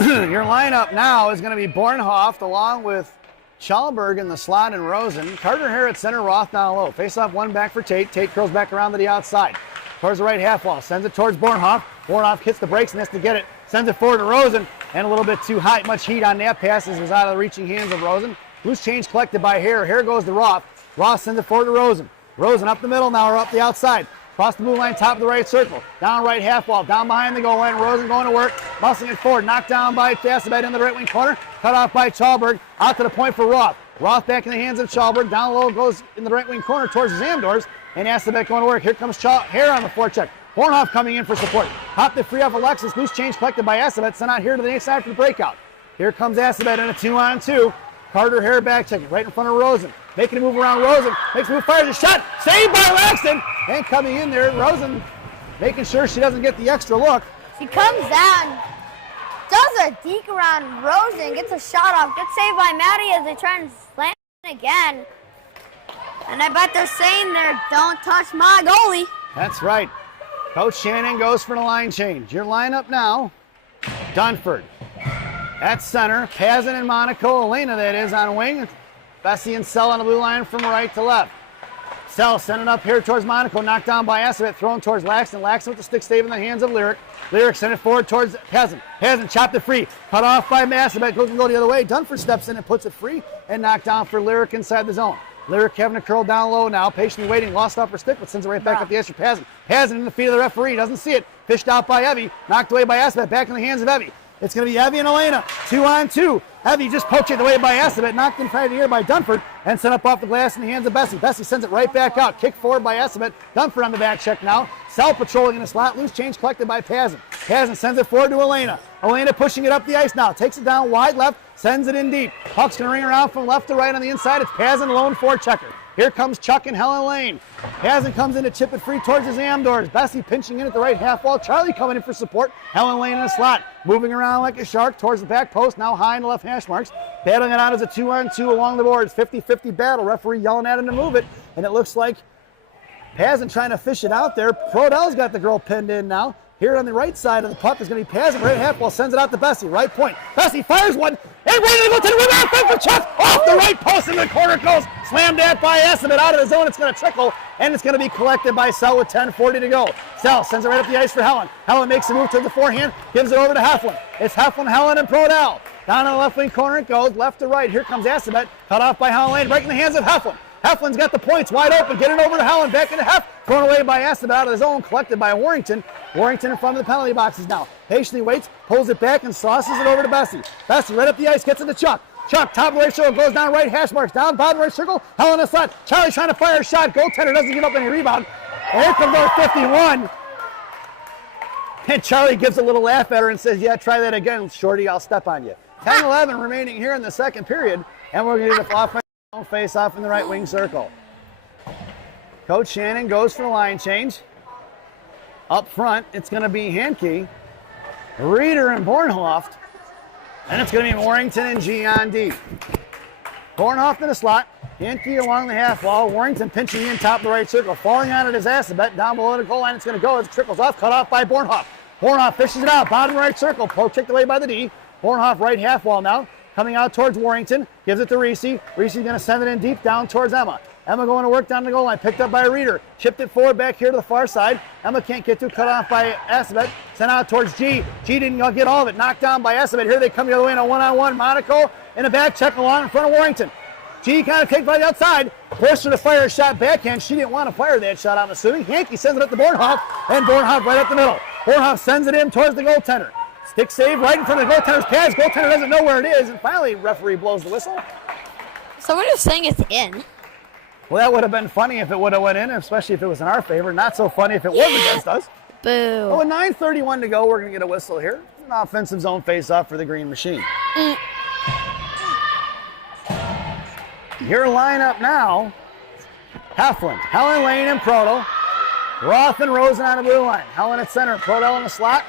Your lineup now is going to be Bornhoft along with Schalberg in the slot and Rosen. Carter Hare at center, Roth down low. Face off one back for Tate. Tate curls back around to the outside. Towards the right half wall. Sends it towards Bornhoft. Bornhoft hits the brakes and has to get it. Sends it forward to Rosen. And a little bit too high. Much heat on that pass as it was out of the reaching hands of Rosen. Loose change collected by Hare. Hare goes to Roth. Roth sends it forward to Rosen. Rosen up the middle now or up the outside. Cross the blue line, top of the right circle. Down right half wall, down behind the goal line. Rosen going to work, muscling it forward. Knocked down by Assabet in the right wing corner. Cut off by Schalberg. Out to the point for Roth. Roth back in the hands of Schalberg. Down low goes in the right wing corner towards the Zamdors. And Assabet going to work. Here comes Hare on the forecheck. Bornhoff coming in for support. Popped it free off Alexis. Loose change collected by Assabet. Sent out here to the next side for the breakout. Here comes Assabet in a 2-on-2. Carter Hare back checking right in front of Rosen. Making a move around Rosen. Makes a move, fires a shot. Saved by Laxton. And coming in there, Rosen making sure she doesn't get the extra look. She comes down, does a deke around Rosen, gets a shot off, gets saved by Maddie as they try and slam it again. And I bet they're saying there, don't touch my goalie. That's right. Coach Shannon goes for the line change. Your lineup now, Dunford at center, Pazin and Monaco, Elena that is on wing. Bessie and Sell on the blue line from right to left. Sell sending up here towards Monaco, knocked down by Assabet, thrown towards Laxton. Laxton with the stick save in the hands of Lyric. Lyric sent it forward towards Pazin. Pazin chopped it free, cut off by Assabet, goes to go the other way. Dunford steps in and puts it free and knocked down for Lyric inside the zone. Lyric having to curl down low now, patiently waiting, lost off her stick, but sends it right back up the ice for Pazin. Pazin in the feet of the referee, doesn't see it, fished out by Evie, knocked away by Assabet, back in the hands of Evie. It's going to be Evie and Elena, 2-on-2. Evie just poked it away by Assabet, knocked in front of the ear by Dunford, and sent up off the glass in the hands of Bessie. Bessie sends it right back out, kick forward by Assabet. Dunford on the back check now. Sell patrolling in the slot, loose change collected by Pazin. Pazin sends it forward to Elena. Elena pushing it up the ice now, takes it down wide left, sends it in deep. Puck's going to ring around from left to right on the inside. It's Pazin lone forechecker. Here comes Chuck and Helen Lane. Pazin comes in to chip it free towards his Amdors. Bessie pinching in at the right half wall. Charlie coming in for support. Helen Lane in the slot. Moving around like a shark towards the back post. Now high in the left hash marks. Battling it out as a 2-on-2 along the boards. 50-50 battle. Referee yelling at him to move it. And it looks like Pazin trying to fish it out there. Prodell's got the girl pinned in now. Here on the right side of the puck is going to be Pazin. Right half wall sends it out to Bessie. Right point. Bessie fires one. And ready to go to the rebound for Chuck. Off the right post in the corner goes. Slammed at by Assabet out of the zone. It's going to trickle. And it's going to be collected by Sell with 10:40 to go. Sell sends it right up the ice for Helen. Helen makes a move to the forehand. Gives it over to Heflin. It's Heflin, Helen, and Prodell. Down in the left wing corner it goes. Left to right. Here comes Assabet. Cut off by Helen Lane. Breaking the hands of Heflin. Heflin's got the points wide open. Get it over to Helen. Back into Hef. Thrown away by Assabet out of the zone. Collected by Warrington. Warrington in front of the penalty boxes now. Patiently waits. Pulls it back and sauces it over to Bessie. Bessie right up the ice. Gets it to Chuck. Chuck, top of the right circle, goes down right, hash marks, down bottom right circle, Helen in the slot. Charlie trying to fire a shot. Goaltender doesn't give up any rebound. And here comes number 51. And Charlie gives a little laugh at her and says, yeah, try that again, Shorty, I'll step on you. 10-11 remaining here in the second period. And we're going to get the offensive face off in the right wing circle. Coach Shannon goes for the line change. Up front, it's going to be Hankey, Reeder, and Bornhoft. And it's going to be Warrington and G on D. Bornhoft in the slot. Hankey along the half wall. Warrington pinching in top of the right circle. Falling on it is Assabet. Down below the goal line. It's going to go as it trickles off. Cut off by Bornhoft. Bornhoft fishes it out. Bottom right circle. Poke kicked away by the D. Bornhoft right half wall now. Coming out towards Warrington. Gives it to Reese. Reese's going to send it in deep down towards Emma. Emma going to work down the goal line. Picked up by Reeder. Chipped it forward back here to the far side. Emma can't get to. Cut off by Assabet. Sent out towards G. G didn't get all of it. Knocked down by Assabet. Here they come the other way in a one-on-one. Monaco in the back check along in front of Warrington. G kind of takes by the outside. Forced her to fire a shot backhand. She didn't want to fire that shot, I'm assuming. Hankey sends it up to Bornhoft. And Bornhoft right up the middle. Bornhoft sends it in towards the goaltender. Stick save right in front of the goaltender's pads. Goaltender doesn't know where it is. And finally, referee blows the whistle. Someone is saying it's in. Well, that would have been funny if it would have went in, especially if it was in our favor. Not so funny if it was against us. Boo. Well, with 9:31 to go, we're going to get a whistle here. An offensive zone face-off for the Green Machine. Your lineup now, Heflin, Helen Lane, and Proto. Roth and Rosen on the blue line. Helen at center, Prodell in the slot.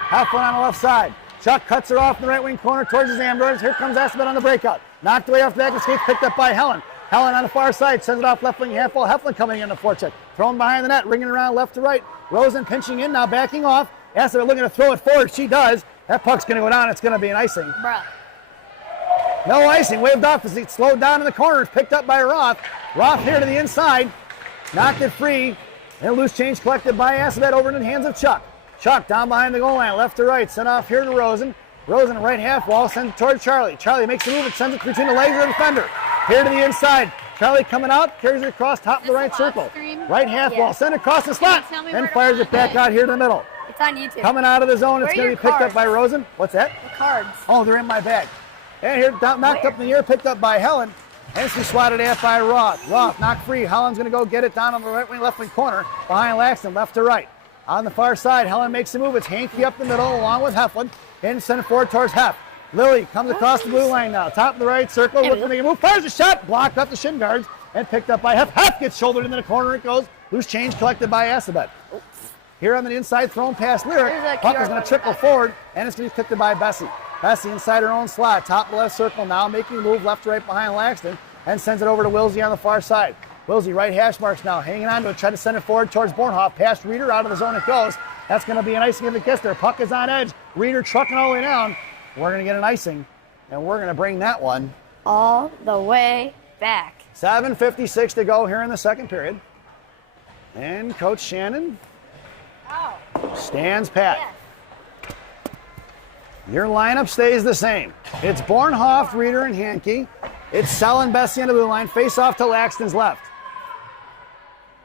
Heflin on the left side. Chuck cuts her off in the right wing corner towards his Amdors. Here comes Assabet on the breakout. Knocked away off the back of skates, picked up by Helen. Helen on the far side, sends it off left wing half wall. Heflin coming in the forecheck. Thrown behind the net, ringing around left to right. Rosen pinching in, now backing off. Assabet looking to throw it forward. She does. That puck's going to go down. It's going to be an icing. Bruh. No icing. Waved off as he slowed down in the corners. Picked up by Roth. Roth here to the inside. Knocked it free. And a loose change collected by Assabet over in the hands of Chuck. Chuck down behind the goal line, left to right. Sent off here to Rosen. Rosen right half wall, sends it towards Charlie. Charlie makes the move and sends it between the legs of the defender. Here to the inside. Charlie coming out, carries it across top of the right circle. Right half wall, sent across the slot, and fires it back out here to the middle. It's on YouTube. Coming out of the zone, it's going to be picked up by Rosen. What's that? The cards. Oh, they're in my bag. And here, knocked up in the air, picked up by Helen. And it's swatted at by Roth. Roth knocked free. Helen's going to go get it down on the right wing, left wing corner behind Laxton, left to right. On the far side, Helen makes the move. It's Hankey up the middle along with Heflin. And sent it forward towards Hef. Lily comes across the blue line now. Top of the right circle, looking to make a move. Fires a shot, blocked up the shin guards, and picked up by Hef. Hef gets shouldered into the corner. It goes. Loose change collected by Assabet. Here on the inside, thrown past Lyric. Puck is going to trickle forward, and it's going to be picked up by Bessie. Bessie inside her own slot. Top of the left circle now, making a move left to right behind Laxton, and sends it over to Wilsey on the far side. Wilsey right hash marks now, hanging on to it, trying to send it forward towards Bornhoff. Past Reeder, out of the zone it goes. That's going to be an icing if it gets there. Puck is on edge. Reeder trucking all the way down. We're going to get an icing, and we're going to bring that one all the way back. 7:56 to go here in the second period. And Coach Shannon stands pat. Your lineup stays the same. It's Bornhoff, Reeder, and Hankey. It's Sell and Bessie on the blue line. Face off to Laxton's left.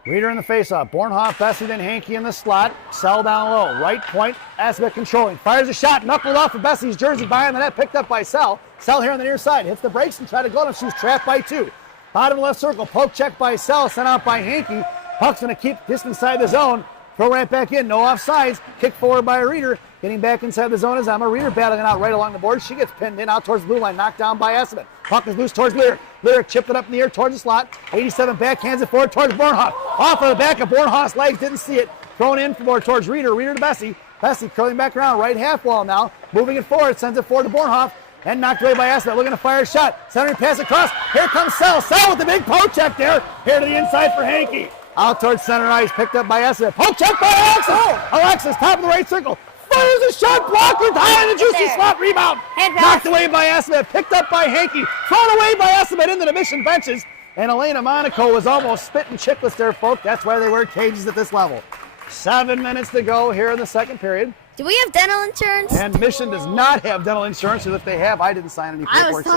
Reeder in the face-off. Bornhoff, Bessie, then Hankey in the slot. Sell down low. Right point, Assabet controlling. Fires a shot, knuckled off of Bessie's jersey behind the net, picked up by Sell. Sell here on the near side. Hits the brakes and try to go. She's trapped by 2. Bottom left circle, poke check by Sell, sent out by Hankey. Puck's going to keep just inside the zone. Throw right back in, no offsides. Kick forward by Reeder. Getting back inside the zone is Emma. Reeder battling it out right along the board. She gets pinned in out towards the blue line, knocked down by Assabet. Puck is loose towards Lyric. Lyric chipped it up in the air towards the slot. 87 back, hands it forward towards Bornhoff. Off of the back of Bornhoff's legs, didn't see it. Thrown in more towards Reeder. Reeder to Bessie. Bessie curling back around, right half wall now. Moving it forward, sends it forward to Bornhoff. And knocked away by Assabet, looking to fire a shot. Centering pass across. Here comes Sell. Sell with the big poke check there. Here to the inside for Hankey. Out towards center ice, picked up by Assabet. Poke check by Alexis. Alexis, top of the right circle. Fires a shot, blocked high in the juicy slot, rebound. Knocked away by Assabet, picked up by Hankey. Thrown away by Assabet into the mission benches. And Elena Monaco was almost spitting chicklets there, folks. That's why they wear cages at this level. 7 minutes to go here in the second period. Do we have dental insurance? And Mission does not have dental insurance, and if they have, I didn't sign any paperwork. I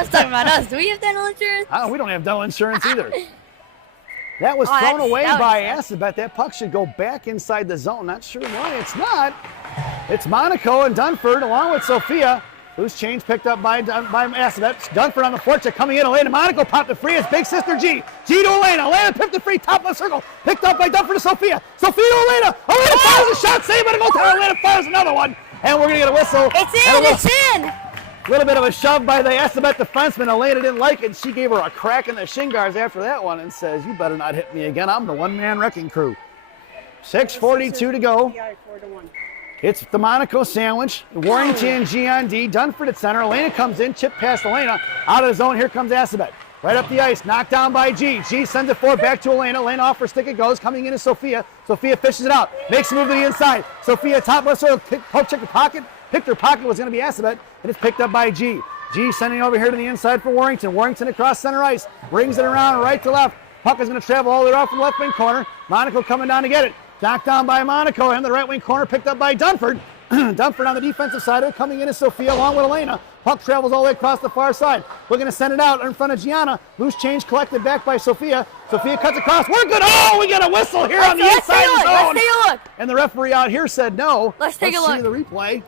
was talking about us. Do we have dental insurance? We don't have dental insurance either. That was thrown away by Assabet. That puck should go back inside the zone. Not sure why it's not. It's Monaco and Dunford along with Sophia. Loose change picked up by Assabet. Dunford on the forecheck coming in. Elena Monaco popped it free. It's big sister G. G to Elena. Elena picked it free. Top left circle. Picked up by Dunford to Sophia. Sophia to Elena. Elena fires a shot. Save it. Elena fires another one. And we're going to get a whistle. It's in. A little bit of a shove by the Assabet defenseman. Elena didn't like it. She gave her a crack in the shin guards after that one and says, "You better not hit me again. I'm the one-man wrecking crew." 6:42 to go. It's the Monaco sandwich. Warrington, G on D. Dunford at center. Elena comes in, chip past Elena. Out of the zone, here comes Assabet. Right up the ice, knocked down by G. G sends it forward, back to Elena. Elena off her stick, it goes. Coming in is Sophia. Sophia fishes it out. Makes a move to the inside. Sophia, top left circle, poke check the pocket. Picked her pocket, was going to be Assabet, and it's picked up by G. G sending over here to the inside for Warrington. Warrington across center ice. Brings it around right to left. Puck is going to travel all the way off from the left wing corner. Monaco coming down to get it. Knocked down by Monaco, and the right wing corner picked up by Dunford. Dunford on the defensive side of it, coming in is Sophia along with Elena. Puck travels all the way across the far side. We're going to send it out in front of Gianna. Loose change collected back by Sophia. Sophia cuts across. We're good. Oh, we get a whistle here on the inside zone. Let's take a look. And the referee out here said no. Let's take a look. See the replay.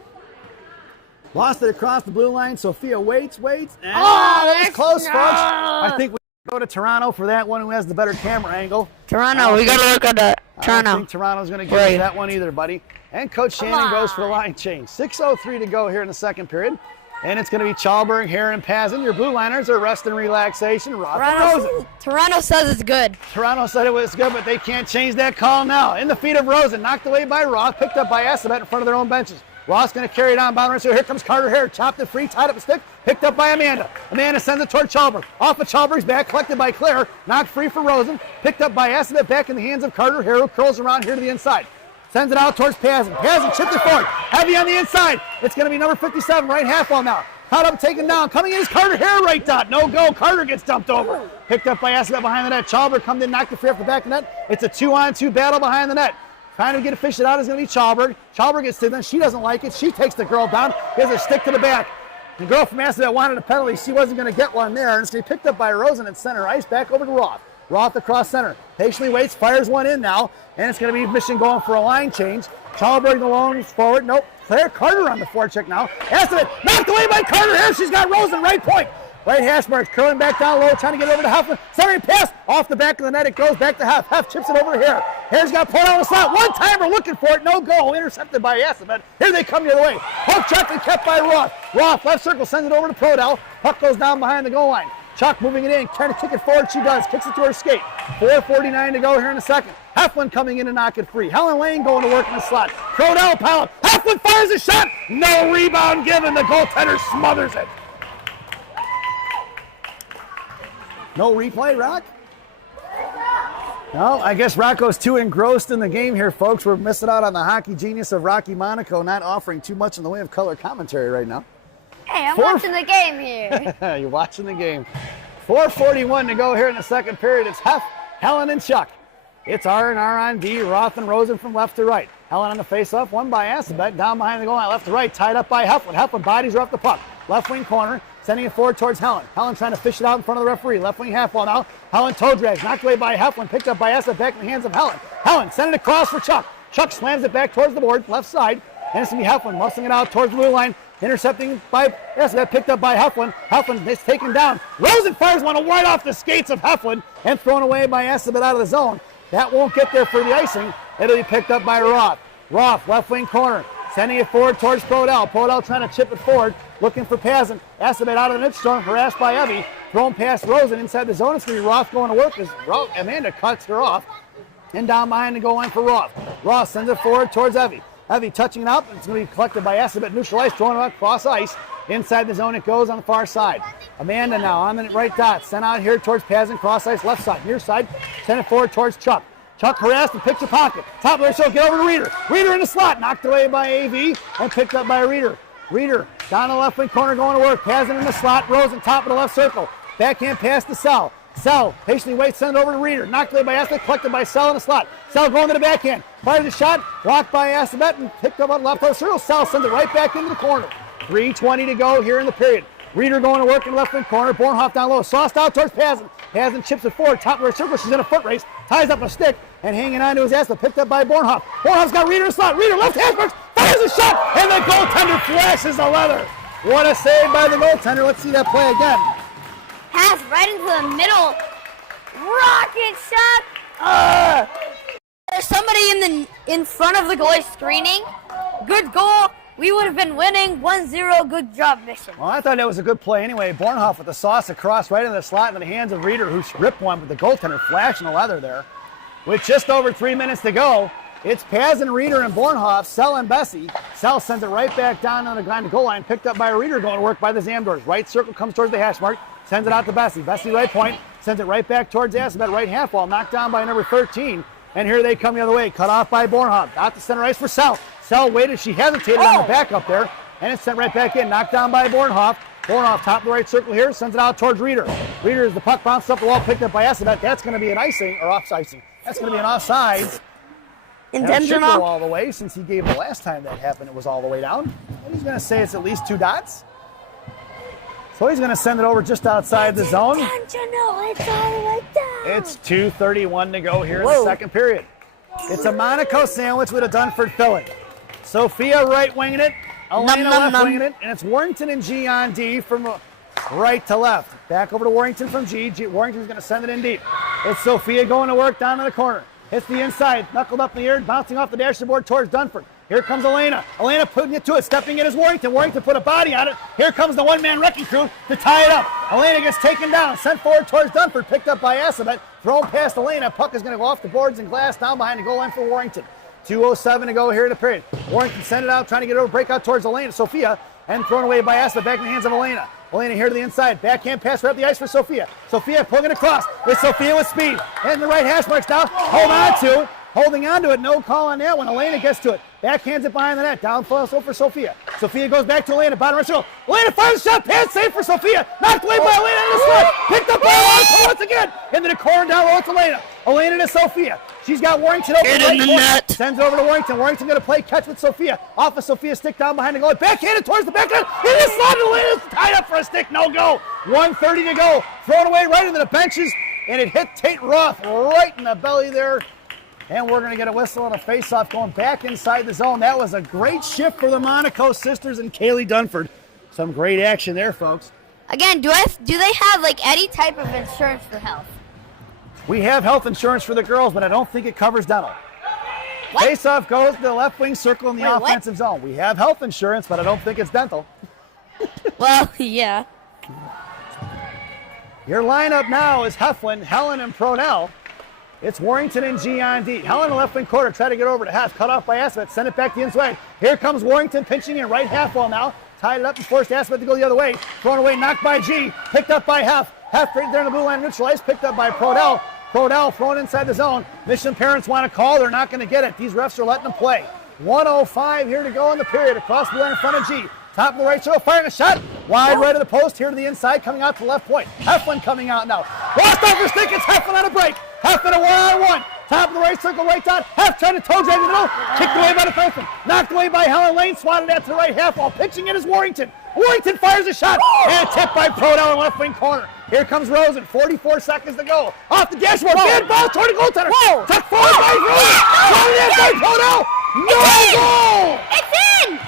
Lost it across the blue line. Sophia waits. And that was close, folks. I think we go to Toronto for that one, who has the better camera angle. Toronto, we got to look at that. I don't think Toronto's going to give you that one either, buddy. And Coach Shannon goes for the line change. 6:03 to go here in the second period. And it's going to be Chalberg, Hare, and Pazin. Your blue liners are rest and relaxation. Toronto says it's good. Toronto said it was good, but they can't change that call now. In the feet of Rosen, knocked away by Roth, picked up by Assabet in front of their own benches. Ross going to carry it on, bottom right. So here comes Carter Hare, chopped it free, tied up a stick, picked up by Amanda. Amanda sends it toward Chalberg. Off of Chalberg's back, collected by Claire, knocked free for Rosen, picked up by Assabet, back in the hands of Carter Hare, who curls around here to the inside. Sends it out towards Pazin. Pazin chipped it forward, heavy on the inside. It's going to be number 57, right half wall now. Caught up, taken down. Coming in is Carter Hare, right dot. No go. Carter gets dumped over. Picked up by Assabet behind the net. Chalberg comes in, knocked it free off the back of the net. It's a 2-on-2 battle behind the net. Trying to get it fished out is going to be Chalberg. Chalberg gets to them. She doesn't like it. She takes the girl down. Gives a stick to the back. The girl from Assabet wanted a penalty. She wasn't going to get one there. And it's going to be picked up by Rosen at center ice. Back over to Roth. Roth across center. Patiently waits. Fires one in now. And it's going to be Mission going for a line change. Chalberg alone forward. Nope. Claire Carter on the forecheck now. Assabet knocked away by Carter Hare. She's got Rosen right point. Right hash marks curling back down low, trying to get over to Huffman. Centering pass off the back of the net. It goes back to Huff. Huff chips it over to Hare. Hare's got pulled out of the slot. One timer looking for it. No goal. Intercepted by Assabet. Here they come the other way. Poke check and kept by Roth. Roth left circle sends it over to Prodell. Puck goes down behind the goal line. Chuck moving it in, trying to kick it forward. She does. Kicks it to her skate. 4:49 to go here in the second. Heflin coming in to knock it free. Helen Lane going to work in the slot. Prodell pilot. Heflin fires a shot. No rebound given. The goaltender smothers it. No replay, Rock? No, I guess Rocco's too engrossed in the game here, folks. We're missing out on the hockey genius of Rocky Monaco, not offering too much in the way of color commentary right now. Hey, I'm watching the game here. You're watching the game. 4:41 to go here in the second period. It's Hef, Helen, and Chuck. It's R&R on D, Roth and Rosen from left to right. Helen on the face-off, won by Assabet, down behind the goal line, left to right, tied up by Heflin. Heflin bodies her off the puck. Left wing corner, sending it forward towards Helen. Helen trying to fish it out in front of the referee. Left wing half wall now. Helen toe drags, knocked away by Heflin, picked up by Assabet, back in the hands of Helen. Helen sent it across for Chuck. Chuck slams it back towards the board, left side. And it's going to be Heflin muscling it out towards the blue line. Intercepting by Assabet, picked up by Heflin. Heflin is taken down. Rosen fires one right off the skates of Heflin and thrown away by Assabet out of the zone. That won't get there for the icing. It'll be picked up by Roth. Roth, left wing corner, sending it forward towards Prodell. Prodell trying to chip it forward, looking for Pazin. Assabet out of the net storm, harassed by Evie. Thrown past Rosen inside the zone. It's going to be Roth going to work as Amanda cuts her off. And down behind the goal line for Roth. Roth sends it forward towards Evie. Evie touching it up. It's going to be collected by Assabet. Neutral ice, throwing it across ice. Inside the zone it goes on the far side. Amanda now on the right dot. Sent out here towards Pazin, cross ice, left side, near side. Send it forward towards Chuck. Chuck harassed and picks a pocket. Top of the show, get over to Reeder. Reeder in the slot, knocked away by AV and picked up by Reeder. Reeder down the left wing corner going to work. Pazin in the slot, Rosen top of the left circle. Backhand pass to Sell. Sell patiently waits, send it over to Reeder. Knocked away by Assabet, collected by Sell in the slot. Sell going to the backhand. Fires a shot, blocked by Assabet and picked up on the left of the circle. Sell sends it right back into the corner. 3:20 to go here in the period. Reeder going to work in the left wing corner. Bornhoff down low. Sauced out towards Pazin. Pazin chips it forward. Top of her circle. She's in a foot race. Ties up a stick and hanging on to his ass, but picked up by Bornhoff. Bornhoff's got Reeder in the slot. Reeder left hand first. Fires a shot. And the goaltender flashes the leather. What a save by the goaltender. Let's see that play again. Pass right into the middle. Rocket shot. There's somebody in front of the goalie screening. Good goal. We would have been winning 1-0. Good job, Mission. Well, I thought that was a good play anyway. Bornhoff with the sauce across right into the slot into the hands of Reeder, who ripped one, but the goaltender flashing the leather there. With just over 3 minutes to go, it's Pazin, Reeder, and Bornhoff. Sell and Bessie. Sell sends it right back down on the goal line, picked up by Reeder, going to work by the Zamdors. Right circle comes towards the hash mark, sends it out to Bessie. Bessie right point, sends it right back towards Assabet, right half wall, knocked down by number 13. And here they come the other way, cut off by Bornhoff. Out to center ice for Sell. Sell waited, she hesitated on the backup there, and it's sent right back in, knocked down by Bornhoff. Bornhoff top of the right circle here, sends it out towards Reeder. Reeder, as the puck bounced up the wall, picked up by Assabet. That's going to be an icing, or off-icing. That's going to be an offsides. And it should go all the way, since he gave the last time that happened, it was all the way down. And he's going to say it's at least 2 dots. So he's going to send it over just outside the zone. It's all the way down. It's 2:31 to go here in the second period. It's a Monaco sandwich with a Dunford filling. Sophia right winging it, Elena left winging it, and it's Warrington and G on D from right to left. Back over to Warrington from G. Warrington's going to send it in deep. It's Sophia going to work down in the corner. Hits the inside, knuckled up in the air, bouncing off the dashboard towards Dunford. Here comes Elena. Elena putting it to it, stepping in as Warrington. Warrington put a body on it. Here comes the one-man wrecking crew to tie it up. Elena gets taken down, sent forward towards Dunford, picked up by Assabet, thrown past Elena. Puck is going to go off the boards and glass down behind the goal line for Warrington. 2:07 to go here in the period. Warrington sent it out, trying to get over, break out towards Elena. Sophia, and thrown away by Assabet, back in the hands of Elena. Elena here to the inside. Backhand pass right up the ice for Sophia. Sophia pulling it across. It's Sophia with speed. And the right hash marks now. Hold on to it. Holding on to it. No call on that when Elena gets to it. Backhands it behind the net. Down also for Sophia. Sophia goes back to Elena. Bottom right circle. Elena fires a shot. Pass save for Sophia. Knocked away by Elena in the slot. Picked up by Elena once again. Into the corner down low. It's Elena. Elena to Sophia. She's got Warrington open right point. Sends it over to Warrington. Warrington going to play catch with Sophia. Off of Sophia, stick down behind the goal. Backhanded towards the backhand. In the slot. Elena's tied up for a stick. No go. 1:30 to go. Thrown away right into the benches. And it hit Tate Roth right in the belly there. And we're going to get a whistle on a face-off going back inside the zone. That was a great shift for the Monaco sisters and Kaylee Dunford. Some great action there, folks. Again, do they have like any type of insurance for health? We have health insurance for the girls, but I don't think it covers dental. What? Face-off goes to the left wing circle in the offensive zone. We have health insurance, but I don't think it's dental. Well, yeah. Your lineup now is Heflin, Helen, and Pronell. It's Warrington and G on D. Helen, left wing quarter, try to get over to Hef. Cut off by Assabet. Send it back the inside. Here comes Warrington pinching in right half wall now. Tied it up and forced Assabet to go the other way. Thrown away, knocked by G. Picked up by Hef. Hef right there in the blue line, neutralized. Picked up by Prodell. Prodell thrown inside the zone. Mission parents want to call. They're not going to get it. These refs are letting them play. 1:05 here to go in the period. Across the line in front of G. top of the right circle, firing a shot. Wide right of the post, here to the inside, coming out to the left point. Heflin coming out now. Lost off his stick, it's Heflin on a break. Heflin a one-on-one. Top of the right circle, right down. Hef trying to toe drag in the middle. Kicked away by the defenseman. Knocked away by Helen Lane. Swatted out to the right half wall. Pitching it is Warrington. Warrington fires a shot. And tipped by Prodell in left wing corner. Here comes Rosen. 44 seconds to go. Off the dashboard. Bad ball toward the goaltender. Tucked forward by Rosen. Thrown in by Prodell. No goal. It's in!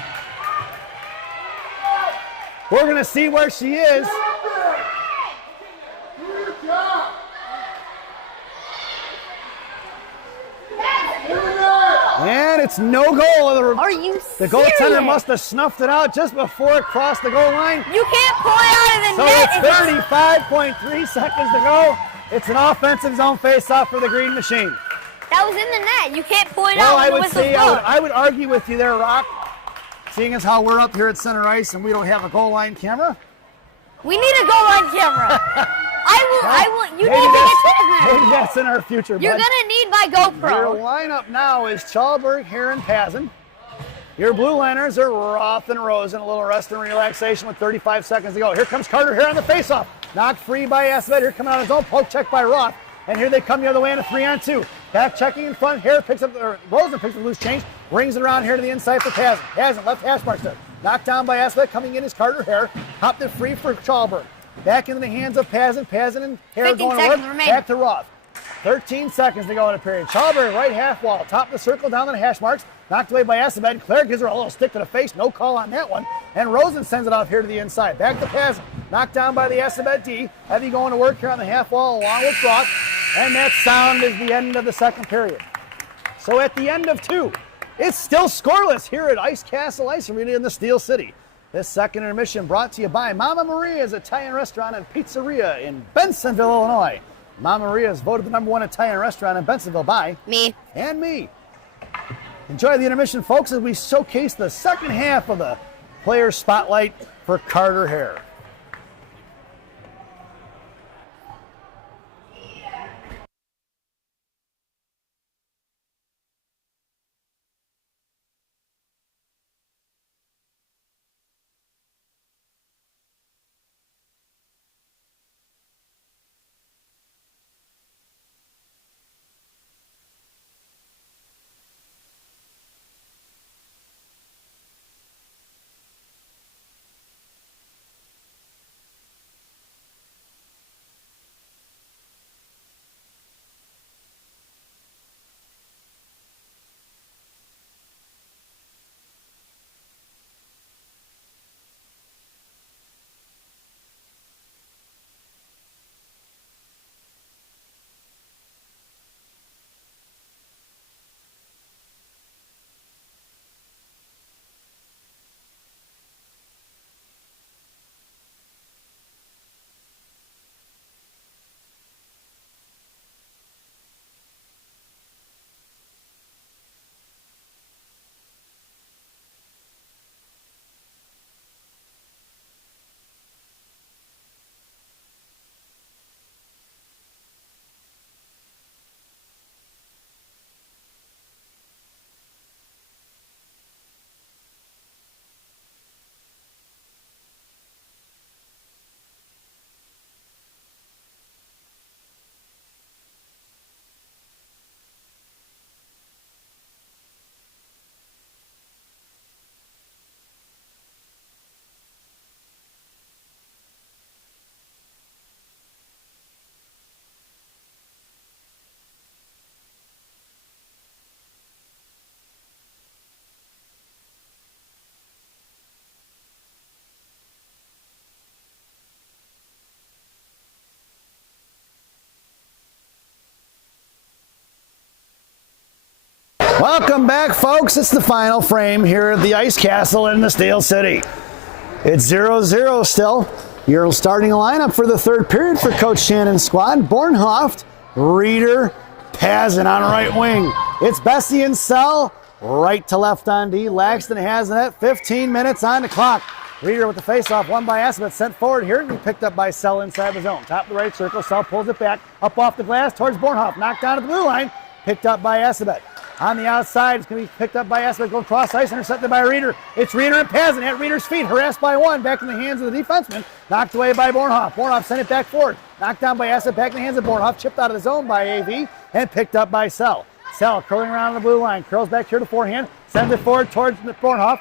We're going to see where she is. And it's no goal. Are you The goaltender must have snuffed it out just before it crossed the goal line. You can't pull it out of the So net. it's 35.3 seconds to go. It's an offensive zone faceoff for the Green Machine. That was in the net. You can't pull it Well, out I when would the whistle's say blown. I would argue with you there, Rock. Seeing as how we're up here at center ice and we don't have a goal line camera. We need a goal line camera. I will. You need Maybe to that's- get in there. Maybe that's in our future. You're bud. gonna need my Your GoPro. lineup now is Chalberg, Heron, Pazin. Your blue liners are Roth and Rosen. A little rest and relaxation with 35 seconds to go. Here comes Carter here on the faceoff. Knocked free by Assabet. Here coming out of his own poke check by Roth. And here they come the other way in a 3-on-2. Back checking in front. Here picks up, Rosen picks up the loose change. Brings it around here to the inside for Pazin. Pazin left hash marks there. Knocked down by Assabet. Coming in is Carter Hare. Hopped it free for Chalberg. Back into the hands of Pazin. Pazin and Hare 15 going to seconds work. remaining. Back to Roth. 13 seconds to go in a period. Chalberg right half wall. Top of the circle down to the hash marks. Knocked away by Assabet. Claire gives her a little stick to the face. No call on that one. And Rosen sends it off here to the inside. Back to Pazin. Knocked down by the Assabet D. Heavy going to work here on the half wall along with Roth. And that sound is the end of the second period. So at the end of 2, it's still scoreless here at Ice Castle Ice Arena in the Steel City. This second intermission brought to you by Mama Maria's Italian Restaurant and Pizzeria in Bensonville, Illinois. Mama Maria's voted the #1 Italian restaurant in Bensonville by Me. and me. Enjoy the intermission, folks, as we showcase the second half of the Player Spotlight for Carter Hare. Welcome back, folks. It's the final frame here at the Ice Castle in the Steel City. It's 0-0 still. Your starting lineup for the third period for Coach Shannon's squad. Bornhoft, Reeder, Pazin on right wing. It's Bessie and Sell, right to left on D. Laxton has it. 15 minutes on the clock. Reeder with the faceoff, won by Assabet, sent forward here, and picked up by Sell inside the zone. Top of the right circle, Sell pulls it back, up off the glass towards Bornhoft, knocked down at the blue line, picked up by Assabet. On the outside, it's going to be picked up by Assabet, going cross ice, intercepted by Reeder. It's Reeder and Pazin at Reeder's feet, harassed by one, back in the hands of the defenseman, knocked away by Bornhoff. Bornhoff sent it back forward, knocked down by Assabet, back in the hands of Bornhoff, chipped out of the zone by AV, and picked up by Sell. Sell curling around the blue line, curls back here to forehand, sends it forward towards Bornhoff.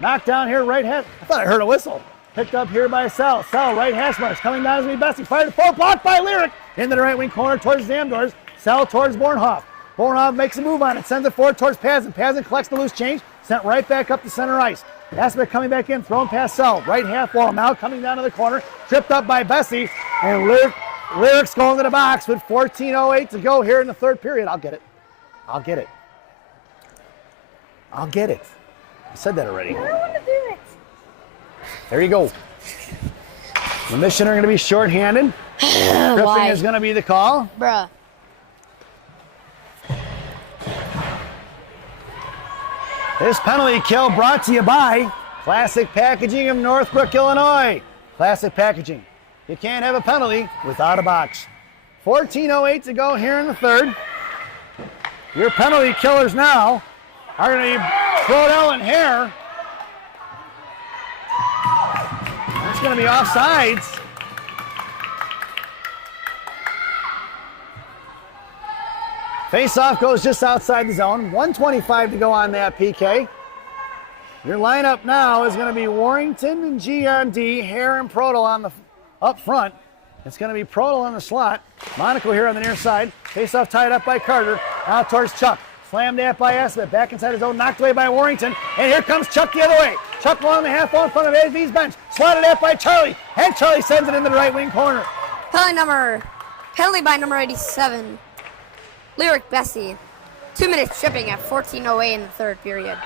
Knocked down here, right hand. I thought I heard a whistle. Picked up here by Sell. Sell, right hash marks, coming down as we best. He fired the forward, blocked by Lyric into the right wing corner towards the doors. Sell towards Bornhoff. Bornhoff makes a move on it, sends it forward towards Pazin. Pazin collects the loose change, sent right back up to center ice. Assabet coming back in, thrown past Sell. Right half wall, now coming down to the corner, tripped up by Bessie, and Lyric's going to the box with 14:08 to go here in the third period. I'll get it. I'll get it. I'll get it. I said that already. I don't want to do it. There you go. The Mission are going to be shorthanded. Tripping is going to be the call. Bruh. This penalty kill brought to you by Classic Packaging of Northbrook, Illinois. Classic Packaging. You can't have a penalty without a box. 14:08 to go here in the third. Your penalty killers now are going to be Brodell and Hare. That's going to be offsides. Face-off goes just outside the zone. 1:25 to go on that PK. Your lineup now is going to be Warrington and G on D, Hare and Prodel on the up front. It's going to be Prodel on the slot. Monaco here on the near side. Face-off tied up by Carter. Now towards Chuck. Slammed at by Assabet. Back inside his own. Knocked away by Warrington. And here comes Chuck the other way. Chuck along the half wall in front of AV's bench. Slotted at by Charlie. And Charlie sends it into the right wing corner. Penalty by number 87. Lyric Bessie. 2 minutes tripping at 14:08 in the third period.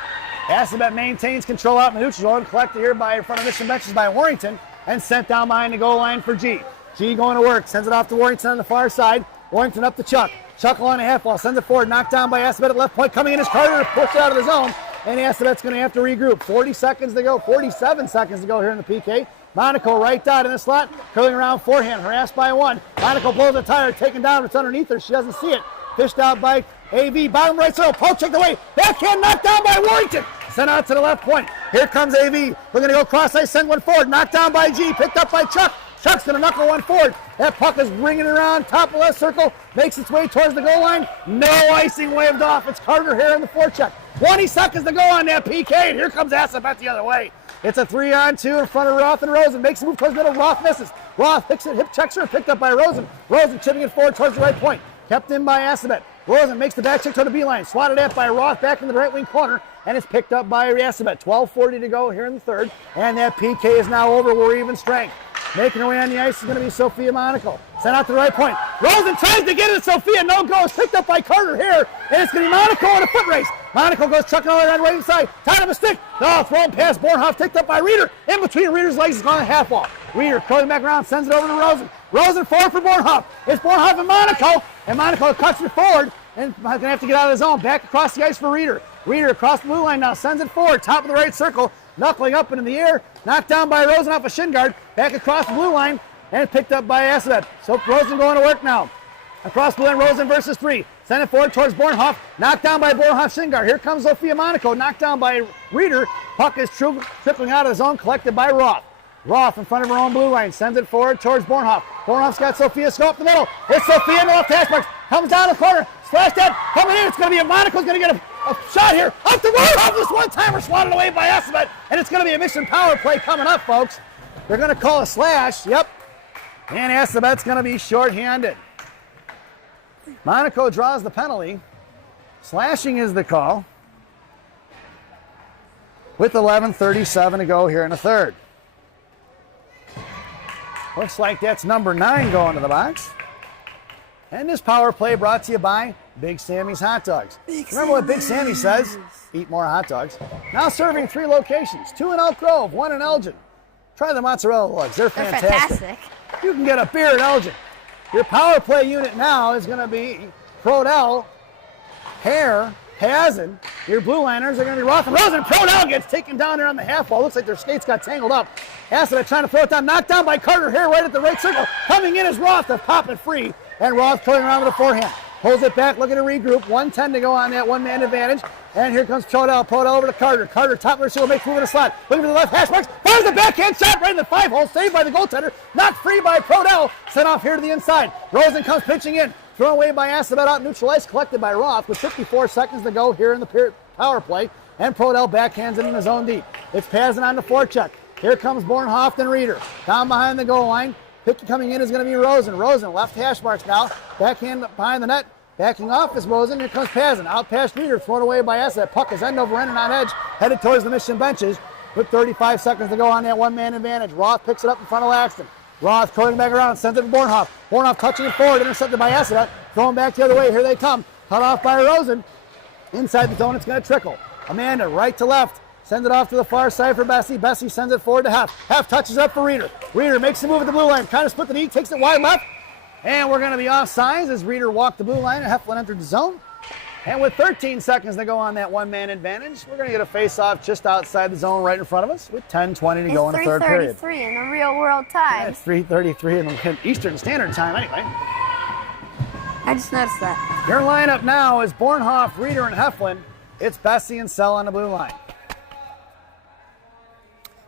Assabet maintains control out in the neutral zone. Collected here by in front of Mission benches by Warrington. And sent down behind the goal line for G. G going to work. Sends it off to Warrington on the far side. Warrington up to Chuck. Chuck along the half wall. Sends it forward. Knocked down by Assabet at left point. Coming in is Carter. Pushed out of the zone. And Assabet's going to have to regroup. 40 seconds to go. 47 seconds to go here in the PK. Monaco right dot in the slot. Curling around forehand. Harassed by one. Monaco blows a tire. Taken down. It's underneath her. She doesn't see it. Fished out by AV. Bottom right circle. Poke checked away. Backhand knocked down by Warrington. Sent out to the left point. Here comes AV. We're going to go cross ice. Send one forward. Knocked down by G. Picked up by Chuck. Chuck's going to knuckle one forward. That puck is ringing around top of the left circle. Makes its way towards the goal line. No icing waved off. It's Carter here in the forecheck. 20 seconds to go on that PK. And here comes Assabet the other way. It's a 3-on-2 in front of Roth and Rosen. Makes a move towards the middle. Roth misses. Roth picks it. Hip checks her. Picked up by Rosen. Rosen chipping it forward towards the right point. Kept in by Assabet. Rosen makes the back check to the B-line. Swatted at by Roth back in the right wing corner. And it's picked up by Assabet. 12:40 to go here in the third. And that PK is now over. We're even strength. Making her way on the ice is going to be Sophia Monaco. Sent out to the right point. Rosen tries to get it. Sophia, no go. It's picked up by Carter here. And it's going to be Monaco in a foot race. Monaco goes chucking all the way around the right inside. Tied up a stick. Oh, thrown past Bornhoff. Picked up by Reeder. In between Reeder's legs is on the half wall. Reeder curling back around. Sends it over to Rosen. Rosen forward for Bornhoff. It's Bornhoff and Monaco. And Monaco cuts it forward. And going to have to get out of the zone. Back across the ice for Reeder. Reeder across the blue line now. Sends it forward. Top of the right circle. Knuckling up into the air. Knocked down by Rosen off a shin guard. Back across the blue line. And picked up by Assabet. So Rosen going to work now. Across the line, Rosen versus three. Send it forward towards Bornhoff. Knocked down by Bornhoff shin guard. Here comes Sophia Monaco. Knocked down by Reeder. Puck is trickling out of the zone. Collected by Roth. Roth in front of her own blue line. Sends it forward towards Bornhoff. Bornhoff's got Sophia go up the middle. It's Sophia in the left hash marks. Comes down the corner. Splashed out. Coming in. It's going to be a Monaco's going to get a shot here. Up the road. Off this one-timer. Swatted away by Assabet. And it's going to be a mission power play coming up, folks. They're going to call a slash. Yep. And Assabet's going to be shorthanded. Monaco draws the penalty. Slashing is the call. With 11:37 to go here in the third. Looks like that's number 9 going to the box. And this power play brought to you by Big Sammy's Hot Dogs. Remember what Big Sammy says? Eat more hot dogs. Now serving 3 locations. 2 in Elk Grove, 1 in Elgin. Try the mozzarella lugs. They're fantastic. You can get a beer at Elgin. Your power play unit now is going to be Prodell, Hare, Pazin. Your blue liners are going to be Roth and Rosen. Prodell gets taken down there on the half wall. Looks like their skates got tangled up. Assabet trying to throw it down. Knocked down by Carter here right at the right circle. Coming in is Roth to pop it free. And Roth curling around with a forehand. pulls it back, looking to regroup. 1:10 to go on that one-man advantage. And here comes Prodell. Prodell over to Carter. Carter, top of the shield, makes move in the slot. Looking for the left hash marks. Fires the backhand shot right in the 5-hole. Saved by the goaltender. Knocked free by Prodell. Sent off here to the inside. Rosen comes pitching in. Thrown away by Assabet, out neutralized, collected by Roth with 54 seconds to go here in the power play. And Prodell backhands it in the zone deep. It's passing on the forecheck. Here comes Bornhoff and Reeder. Down behind the goal line. Pick coming in is going to be Rosen. Rosen, left hash marks now. Backhand behind the net. Backing off is Rosen. Here comes Pazin. Out past Reeder. Thrown away by Assabet. Puck is end over end and on edge. Headed towards the Mission benches with 35 seconds to go on that one-man advantage. Roth picks it up in front of Laxton. Roth curling back around. Sends it to Bornhoff. Bornhoff touching it forward. Intercepted by Assabet. Throwing back the other way. Here they come. Cut off by Rosen. Inside the zone, it's going to trickle. Amanda, right to left. Sends it off to the far side for Bessie. Bessie sends it forward to Hef. Hef touches it up for Reeder. Reeder makes the move at the blue line. Kind of split the knee. Takes it wide left. And we're going to be off sides as Reeder walked the blue line and Heflin entered the zone. And with 13 seconds to go on that one-man advantage, we're going to get a face-off just outside the zone right in front of us with 10:20 to go in the third period. It's 3:33 in the real world time. Yeah, it's 3:33 in the Eastern Standard Time anyway. I just noticed that. Your lineup now is Bornhoff, Reeder, and Heflin. It's Bessie and Sell on the blue line.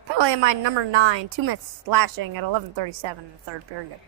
Probably in my number 9, 2 minutes slashing at 11:37 in the third period.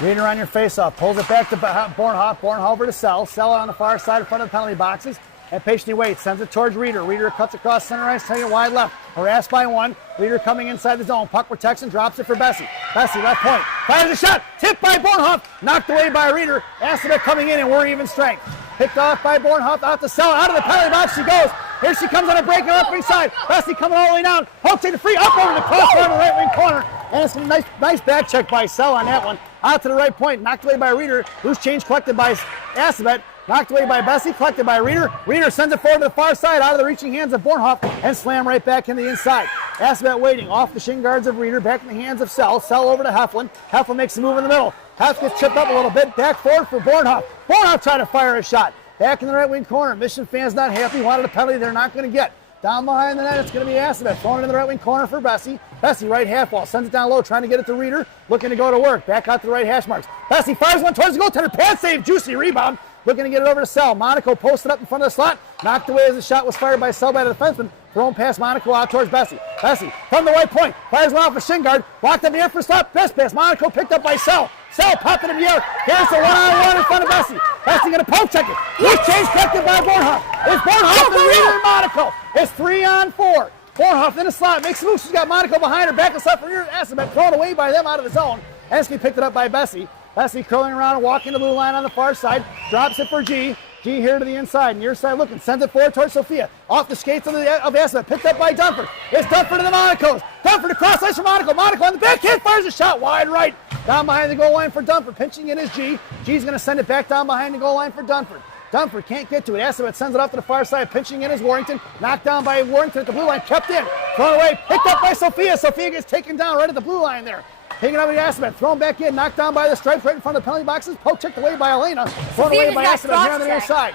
Reeder on your face-off, pulls it back to Bornhoff, Bornhoff over to Sell on the far side in front of the penalty boxes, and patiently waits, sends it towards Reeder. Reeder cuts across center ice, taking it wide left, harassed by one. Reeder coming inside the zone, puck protection, drops it for Bessie. Bessie, left point, fires a shot, tipped by Bornhoff, knocked away by Reeder. Assabet coming in and we're even strength. Picked off by Bornhoff, out to Sell, out of the penalty box she goes. Here she comes on a break on the left wing side. Bessie coming all the way down, pokes it free, up over the crossbar in the right wing corner. And it's a nice back check by Sell on that one. Out to the right point, knocked away by Reeder. Loose change collected by Assabet. Knocked away by Bessie, collected by Reeder. Reeder sends it forward to the far side, out of the reaching hands of Bornhoff, and slam right back in the inside. Assabet waiting, off the shin guards of Reeder, back in the hands of Sell. Sell over to Heflin. Heflin makes a move in the middle. Hef gets chipped up a little bit, back forward for Bornhoff. Bornhoff trying to fire a shot. Back in the right wing corner. Mission fans not happy, wanted a penalty they're not going to get. Down behind the net, it's going to be Assabet. Throwing it in the right wing corner for Bessie. Bessie, right half wall, sends it down low, trying to get it to Reeder. Looking to go to work. Back out to the right hash marks. Bessie fires one towards the goaltender. Pad save, juicy rebound. Looking to get it over to Sell. Monaco posted up in front of the slot. Knocked away as the shot was fired by Sell by the defenseman. Thrown past Monaco out towards Bessie. Bessie from the right point. Fires one off the shin guard. Blocked up the air for slot. Best pass. Monaco picked up by Sell. Sell popping in the air. Here's the one-on-one in front of Bessie. Bessie going to poke check it. Loose change collected by Bornhoff. It's Bornhoff and Reeder and Monaco. It's 3-on-4. Bornhoff in the slot. Makes the move. She's got Monaco behind her. Back and slot for Reeder. Assabet thrown away by them out of the zone. Eski picked it up by Bessie. Bessie curling around and walking the blue line on the far side. Drops it for G. G here to the inside. Near side looking. Sends it forward towards Sophia. Off the skates of Assabet. Picked up by Dunford. It's Dunford to the Monacos. Dunford across ice for Monaco. Monaco on the backhand. Fires a shot wide right. Down behind the goal line for Dunford. Pinching in is G. G's going to send it back down behind the goal line for Dunford. Dunford can't get to it. Assabet sends it off to the far side. Pinching in is Warrington. Knocked down by Warrington at the blue line. Kept in. Thrown away. Picked up by Sophia. Sophia gets taken down right at the blue line there. Taking up with Assabet, thrown back in, knocked down by the stripes right in front of the penalty boxes. Poke checked away by Elena, thrown away by Assabet here on the near side.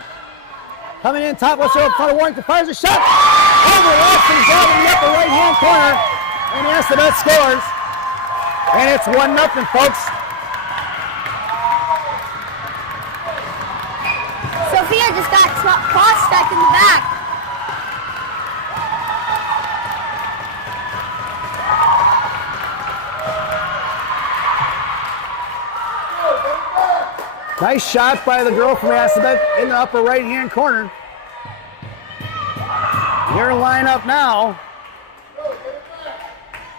Coming in, top left in front of Warrington, fires a shot. Over Lawson's down in the upper right-hand corner, and Assabet scores. And it's 1-0, folks. Sophia just got cross-checked in the back. Nice shot by the girl from Assabet in the upper right-hand corner. Your lineup now.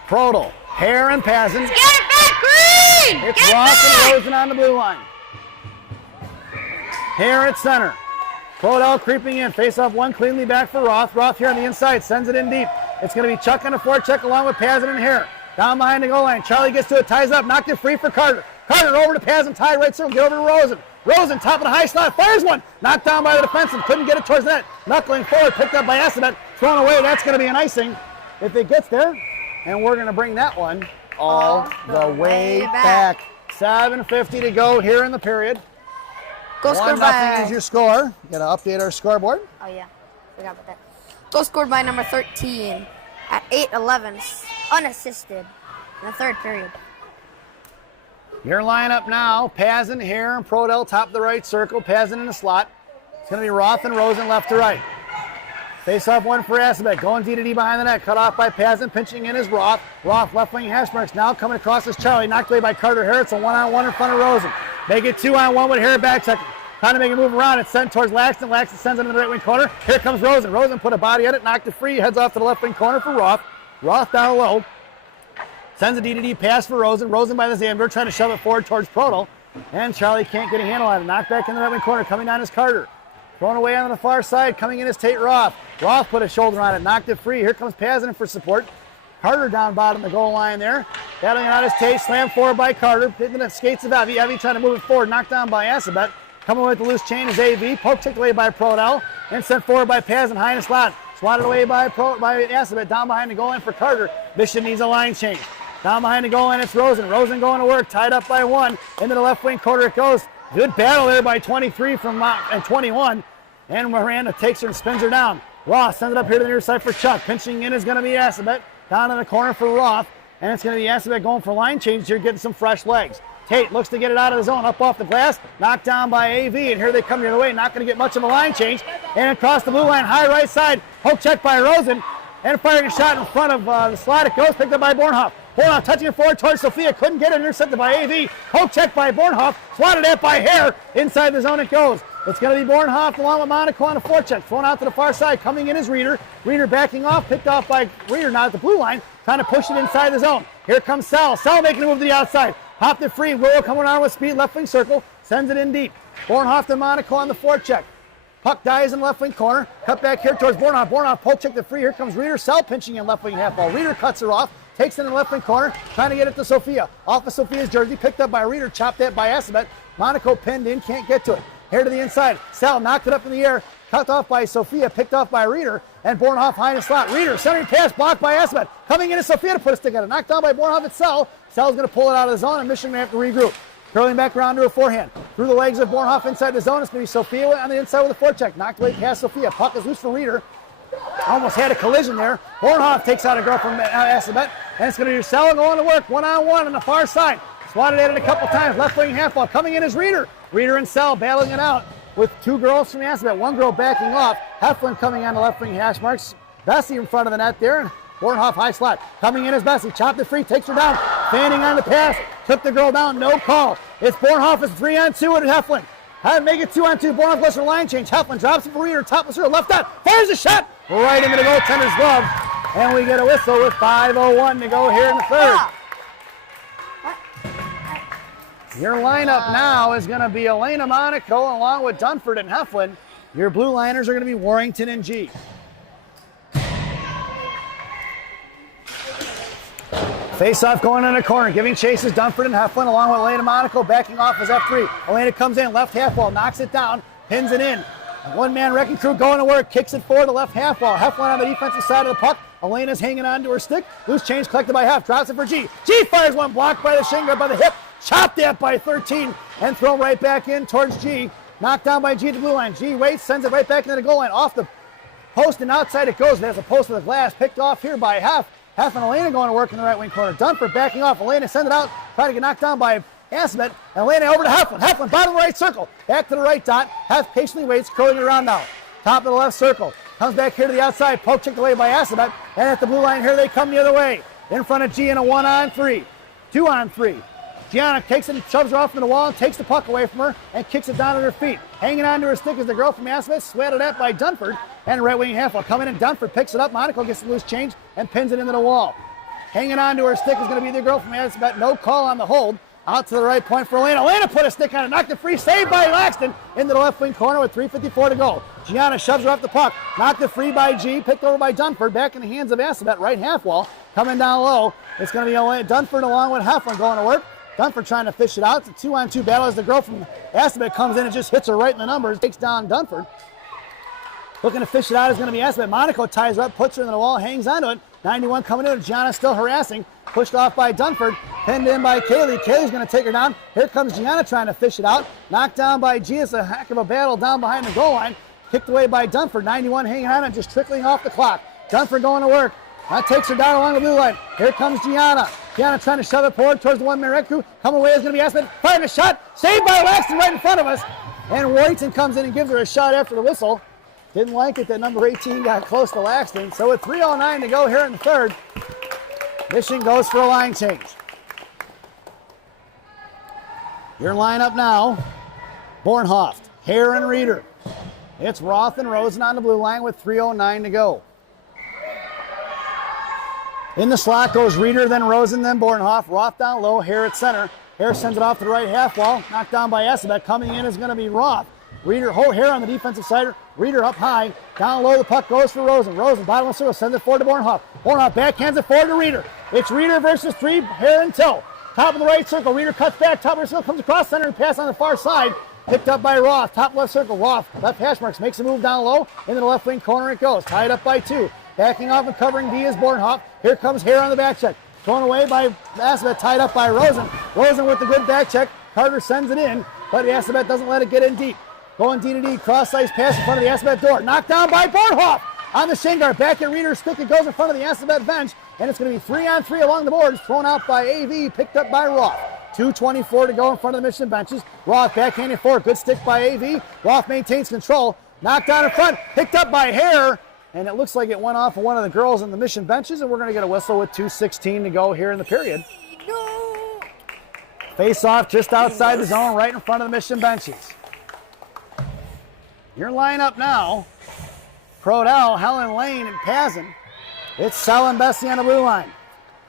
Prodell, Hare, and Pazin. Get it back, Green! It's Roth and Rosen on the blue line. Hare at center. Prodell creeping in. Face off one cleanly back for Roth. Roth here on the inside. Sends it in deep. It's going to be Chuck on a forecheck along with Pazin and Hare. Down behind the goal line. Charlie gets to it. Ties up. Knocked it free for Carter. Carter over to Pazin. Tie right circle. Get over to Rosen. Rosen top of the high slot. Fires one. Knocked down by the defenseman. Couldn't get it towards the net. Knuckling forward. Picked up by Assabet. Thrown away. That's going to be an icing if it gets there. And we're going to bring that one all the way back. 7:50 to go here in the period. Goal scored by... 1-0 is your score. Got to update our scoreboard. Oh, yeah. Forgot about that. Goal scored by number 13 at 8:11, unassisted in the third period. Your lineup now, Pazin, Hare, and Prodell top of the right circle. Pazin in the slot. It's going to be Roth and Rosen left to right. Face off one for Assabet. Going D to D behind the net. Cut off by Pazin. Pinching in is Roth. Roth left wing hash marks. Now coming across is Charlie. Knocked away by Carter Hare. It's a 1-on-1 in front of Rosen. Make it 2-on-1 with Hare back check. Trying to make a move around. It's sent towards Laxton. Laxton sends it in the right wing corner. Here comes Rosen. Rosen put a body at it. Knocked it free. Heads off to the left wing corner for Roth. Roth down low. Sends a D-to-D pass for Rosen. Rosen by the Zambler trying to shove it forward towards Prodell. And Charlie can't get a handle on it. Knocked back in the right wing corner. Coming down is Carter. Thrown away on the far side. Coming in is Tate Roth. Roth put a shoulder on it. Knocked it free. Here comes Pazin for support. Carter down bottom of the goal line there. Battling out his Tate. Slammed forward by Carter. Hitting the skates of Evie. Evie trying to move it forward. Knocked down by Assabet. Coming with the loose chain is AV. Poke ticked away by Prodell. And sent forward by Pazin. High in the slot. Swatted away by Assabet. Down behind the goal line for Carter. Mission needs a line change. Down behind the goal line, it's Rosen. Rosen going to work, tied up by 1. Into the left wing corner it goes. Good battle there by 23 and 21. And Miranda takes her and spins her down. Roth sends it up here to the near side for Chuck. Pinching in is going to be Assabet. Down in the corner for Roth. And it's going to be Assabet going for line change here, getting some fresh legs. Tate looks to get it out of the zone, up off the glass. Knocked down by AV, and here they come the other way. Not going to get much of a line change. And across the blue line, high right side. Poke check by Rosen. And firing a shot in front of the slot. It goes, picked up by Bornhoff. Bornhoff touching it forward towards Sophia. Couldn't get it. Intercepted by AV. Poke check by Bornhoff. Swatted at by Hare. Inside the zone it goes. It's going to be Bornhoff along with Monaco on a forecheck. Thrown out to the far side. Coming in is Reeder. Reeder backing off. Picked off by Reeder. Now at the blue line. Trying to push it inside the zone. Here comes Sal. Sal making a move to the outside. Popped it free. Willow coming around with speed. Left wing circle. Sends it in deep. Bornhoff to Monaco on the forecheck. Puck dies in left wing corner. Cut back here towards Bornhoff. Bornhoff poke check the free. Here comes Reeder. Sal pinching in left wing half ball. Reeder cuts her off. Takes it in the left wing corner. Trying to get it to Sophia. Off of Sophia's jersey. Picked up by Reeder. Chopped at by Assabet. Monaco pinned in. Can't get to it. Here to the inside. Sal knocked it up in the air. Cut off by Sophia. Picked off by Reeder. And Bornhoff high in the slot. Reeder centering pass. Blocked by Assabet. Coming into Sophia to put a stick on it. Knocked down by Bornhoff at Sal. Sal's going to pull it out of the zone. And Michigan may have to regroup. Curling back around to her forehand. Through the legs of Bornhoff inside the zone. It's going to be Sophia on the inside with a forecheck. Knocked away past Sophia. Puck is loose for Reeder. Almost had a collision there. Bornhoff takes out a girl from Assabet. And it's going to be Sal going to work. 1-on-1 on the far side. Swatted at it a couple times. Left wing half ball. Coming in is Reeder. Reeder and Sal battling it out with 2 girls from Assabet. 1 girl backing off. Heflin coming on the left wing hash marks. Bessie in front of the net there. And Bornhoff high slot. Coming in is Bessie. Chopped it free. Takes her down. Fanning on the pass. Took the girl down. No call. It's Bornhoff. It's 3-on-2 with Heflin. Had to make it 2-on-2. Bornhoff lets her line change. Heflin drops it for Reeder. Top of her left out. Fires a shot. Right into the goaltender's glove. And we get a whistle with 5:01 to go here in the third. Your lineup now is going to be Elena Monaco along with Dunford and Heflin. Your blue liners are going to be Warrington and G. Face-off going in the corner, giving chases Dunford and Heflin along with Elena Monaco backing off as F3. Elena comes in, left half wall, knocks it down, pins it in. One-man wrecking crew going to work, kicks it forward to left half wall. Heflin on the defensive side of the puck. Elena's hanging on to her stick. Loose change collected by Hef, drops it for G. G fires one, blocked by the shingle, by the hip. Chopped at by 13 and thrown right back in towards G. Knocked down by G at the blue line. G waits, sends it right back into the goal line. Off the post and outside it goes. There's a post with a glass picked off here by Hef. Hef and Elena going to work in the right wing corner. Dunford backing off. Elena sends it out. Trying to get knocked down by Assabet. And Elena over to Heflin. Heflin, bottom right circle. Back to the right dot. Hef patiently waits, curling it around now. Top of the left circle. Comes back here to the outside. Poke checked away by Assabet. And at the blue line here they come the other way. In front of G in a 1-on-3. 2-on-3. Gianna takes it and shoves her off from the wall and takes the puck away from her and kicks it down at her feet. Hanging on to her stick is the girl from Assabet, swatted at by Dunford. And right wing half wall coming in. Dunford picks it up. Monaco gets the loose change and pins it into the wall. Hanging on to her stick is going to be the girl from Assabet. No call on the hold. Out to the right point for Elena. Elena put a stick on it, knocked it free, saved by Laxton into the left wing corner with 3:54 to go. Gianna shoves her off the puck, knocked it free by G, picked over by Dunford, back in the hands of Assabet, right half wall. Coming down low, it's going to be Dunford along with Heflin going to work. Dunford trying to fish it out. It's a 2-on-2 battle as the girl from Assabet comes in and just hits her right in the numbers, takes down Dunford. Looking to fish it out is going to be Assabet. Monaco ties her up, puts her in the wall, hangs onto it. 91 coming in. Gianna still harassing. Pushed off by Dunford. Pinned in by Kaylee. Kaylee's going to take her down. Here comes Gianna trying to fish it out. Knocked down by G. It's a heck of a battle down behind the goal line. Kicked away by Dunford. 91 hanging on and just trickling off the clock. Dunford going to work. That takes her down along the blue line. Here comes Gianna. Gianna trying to shove it forward towards the one-man red crew. Coming away is going to be Assabet. Firing a shot. Saved by Laxton right in front of us. And Warrington comes in and gives her a shot after the whistle. Didn't like it that number 18 got close to Laxton. So with 3:09 to go here in the third, Mission goes for a line change. Your lineup now, Bornhoft, Hare, and Reeder. It's Roth and Rosen on the blue line with 3:09 to go. In the slot goes Reeder, then Rosen, then Bornhoft. Roth down low, Hare at center. Hare sends it off to the right half wall. Knocked down by Assabet. Coming in is going to be Roth. Reeder, Hare on the defensive side. Reeder up high. Down low, the puck goes for Rosen. Rosen, bottom of the circle, sends it forward to Bornhoft. Bornhoft backhands it forward to Reeder. It's Reeder versus 3, Hare and Till. Top of the right circle, Reeder cuts back. Top of the circle, comes across center and pass on the far side. Picked up by Roth. Top left circle, Roth. Left hash marks, makes a move down low. Into the left wing corner it goes. Tied up by 2. Backing off and covering D is Bornhoft. Here comes Hare on the back check. Thrown away by Assabet, tied up by Rosen. Rosen with the good back check. Carter sends it in, but Assabet doesn't let it get in deep. Going D to D, cross ice pass in front of the Assabet door. Knocked down by Bornhoft on the shin guard. Back at Reeder's stick, it goes in front of the Assabet bench, and it's going to be 3-on-3 along the boards. Thrown out by AV, picked up by Roth. 2:24 to go in front of the Mission benches. Roth backhanded forward, good stick by AV. Roth maintains control. Knocked down in front, picked up by Hare. And it looks like it went off of one of the girls in the Mission benches, and we're going to get a whistle with 2:16 to go here in the period. No. Face off just outside the zone, right in front of the Mission benches. Your lineup now, Prodell, Helen Lane, and Pazin. It's Sell and Bessie on the blue line.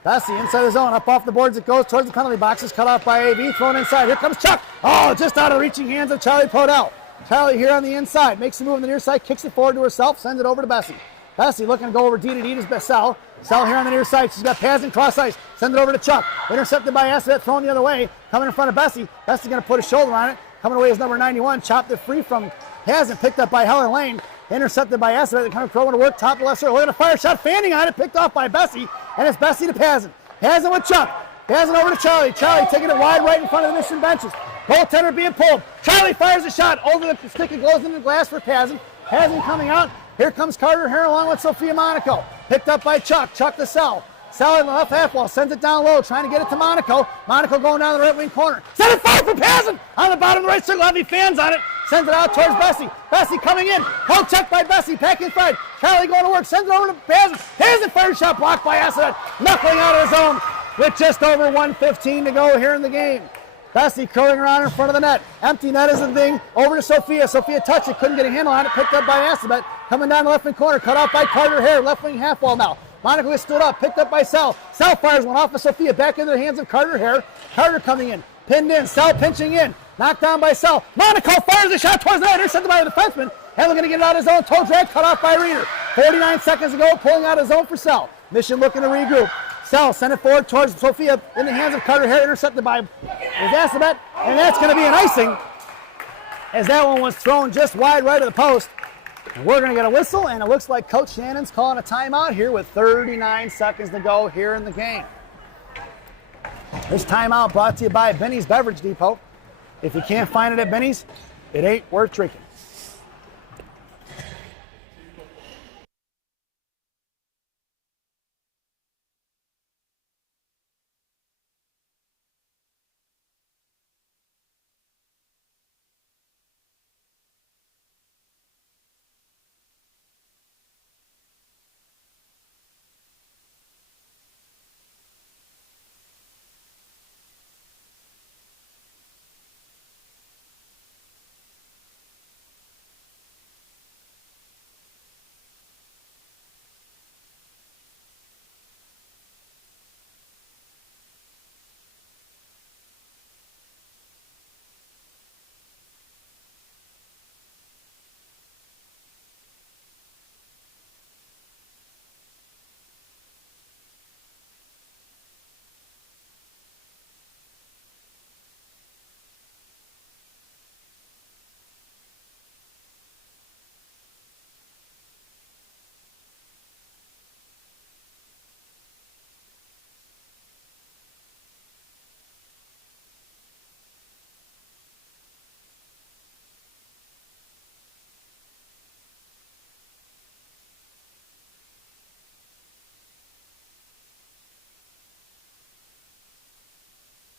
Bessie inside the zone, up off the boards it goes towards the penalty boxes, cut off by AV, thrown inside. Here comes Chuck. Oh, just out of reaching hands of Charlie Prodell. Charlie here on the inside, makes a move on the near side, kicks it forward to herself, sends it over to Bessie. Bessie looking to go over D to D to Sell. Sell here on the near side, she's got Pazin cross ice, sends it over to Chuck. Intercepted by Assabet, thrown the other way, coming in front of Bessie. Bessie going to put a shoulder on it. Coming away is number 91, chopped it free from Pazin, picked up by Helen Lane. Intercepted by Assabet, they're kind of throwing to work, top left circle. We're going to fire a shot, fanning on it, picked off by Bessie, and it's Bessie to Pazin. Pazin with Chuck. Pazin over to Charlie. Charlie taking it wide right in front of the Mission benches. Goaltender being pulled. Charlie fires a shot over the stick. It goes into the glass for Pazin. Pazin coming out. Here comes Carter Hare along with Sophia Monaco. Picked up by Chuck. Chuck to Sell. Sell in the left half wall. Sends it down low. Trying to get it to Monaco. Monaco going down the right wing corner. Send it forward for Pazin. On the bottom of the right circle. Heavy fans on it. Sends it out towards Bessie. Bessie coming in. Hold check by Bessie. Back inside. Charlie going to work. Sends it over to Pazin. Pazin fires a shot blocked by Assabet. Knuckling out of his zone with just over 1:15 to go here in the game. Bessie curling around in front of the net. Empty net is the thing. Over to Sophia. Sophia touched it. Couldn't get a handle on it. Picked up by Assabet. Coming down the left wing corner. Cut off by Carter Hare. Left wing half wall now. Monaco is stood up. Picked up by Sell. Sell fires one off of Sophia. Back into the hands of Carter Hare. Carter coming in. Pinned in. Sell pinching in. Knocked down by Sell. Monaco fires a shot towards the net. Intercepted by the defenseman. Handler going to get it out of his own. Toe drag. Cut off by Reeder. 49 seconds to go. Pulling out of zone for Sell. Mission looking to regroup. Sell sent it forward towards Sophia in the hands of Carter Hare, intercepted by Assabet, and that's going to be an icing as that one was thrown just wide right of the post. And we're going to get a whistle, and it looks like Coach Shannon's calling a timeout here with 39 seconds to go here in the game. This timeout brought to you by Benny's Beverage Depot. If you can't find it at Benny's, it ain't worth drinking.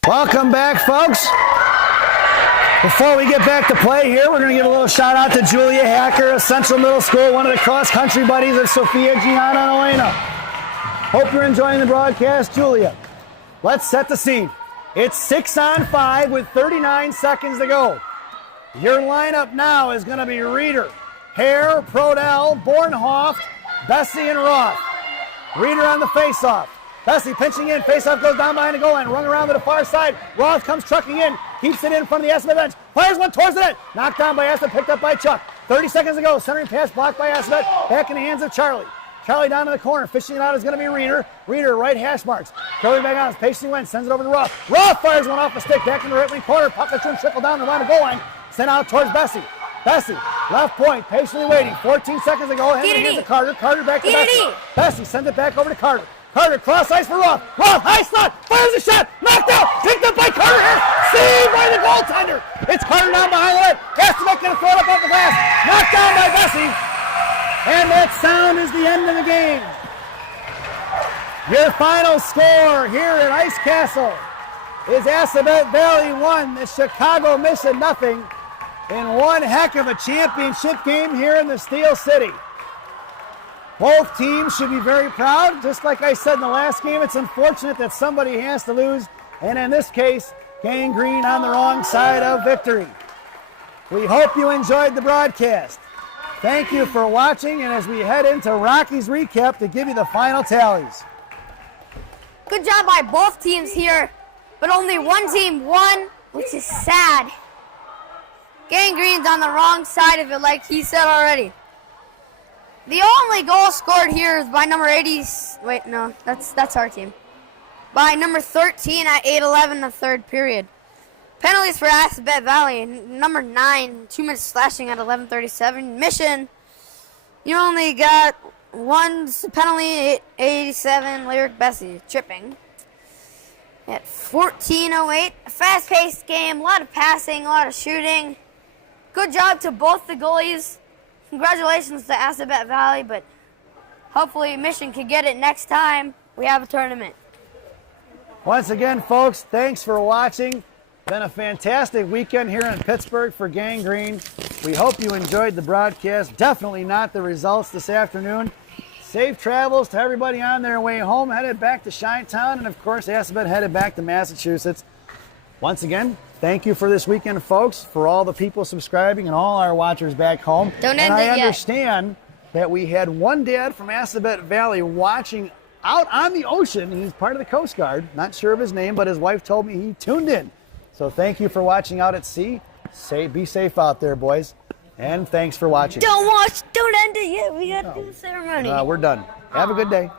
Welcome back, folks. Before we get back to play here, we're going to give a little shout out to Julia Hacker of Central Middle School, one of the cross-country buddies of Sophia, Gianna, and Elena. Hope you're enjoying the broadcast, Julia. Let's set the scene. It's 6-on-5 with 39 seconds to go. Your lineup now is going to be Reeder, Hare, Prodell, Bornhoft, Bessie, and Roth. Reeder on the face-off. Bessie pinching in. Face-off goes down behind the goal line. Run around to the far side. Roth comes trucking in. Keeps it in front of the Assabet bench. Fires one towards the net. Knocked down by Assabet. Picked up by Chuck. 30 seconds to go. Centering pass blocked by Assabet. Back in the hands of Charlie. Charlie down in the corner. Fishing it out is going to be Reeder. Reeder right hash marks. Curling back on. Patiently wins. Sends it over to Roth. Roth fires one off the stick. Back in the right wing corner. Puck is turned trickle down the line of goal line. Sent out towards Bessie. Bessie, left point, patiently waiting. 14 seconds to go. Hands of Carter. Carter back to Bessie. Bessie sends it back over to Carter. Carter, cross ice for Roth. Roth, high slot, fires a shot, knocked out, picked up by Carter here, saved by the goaltender. It's Carter down behind the net. Assabet going to throw it up off the glass. Knocked down by Bessie. And that sound is the end of the game. Your final score here at Ice Castle is Assabet Valley 1, the Chicago Mission nothing, in one heck of a championship game here in the Steel City. Both teams should be very proud. Just like I said in the last game, it's unfortunate that somebody has to lose, and in this case, Gang Green on the wrong side of victory. We hope you enjoyed the broadcast. Thank you for watching, and as we head into Rocky's recap to give you the final tallies. Good job by both teams here, but only one team won, which is sad. Gang Green's on the wrong side of it, like he said already. The only goal scored here is by number 80. Wait, no, that's our team. By number 13 at 8:11 the third period. Penalties for Assabet Valley. Number 9, 2 minutes slashing at 11:37. Mission, you only got one penalty, 87. Lyric Bessie tripping. At 14:08, a fast-paced game, a lot of passing, a lot of shooting. Good job to both the goalies. Congratulations to Assabet Valley, but hopefully Mission can get it next time we have a tournament. Once again, folks, thanks for watching. Been a fantastic weekend here in Pittsburgh for Gang Green. We hope you enjoyed the broadcast. Definitely not the results this afternoon. Safe travels to everybody on their way home, headed back to Chi-Town, and of course, Assabet headed back to Massachusetts. Once again, thank you for this weekend, folks, for all the people subscribing and all our watchers back home. Don't and end it yet. I understand that we had one dad from Assabet Valley watching out on the ocean. He's part of the Coast Guard. Not sure of his name, but his wife told me he tuned in. So thank you for watching out at sea. Be safe out there, boys. And thanks for watching. Don't end it yet. We got to do the ceremony. We're done. Have a good day.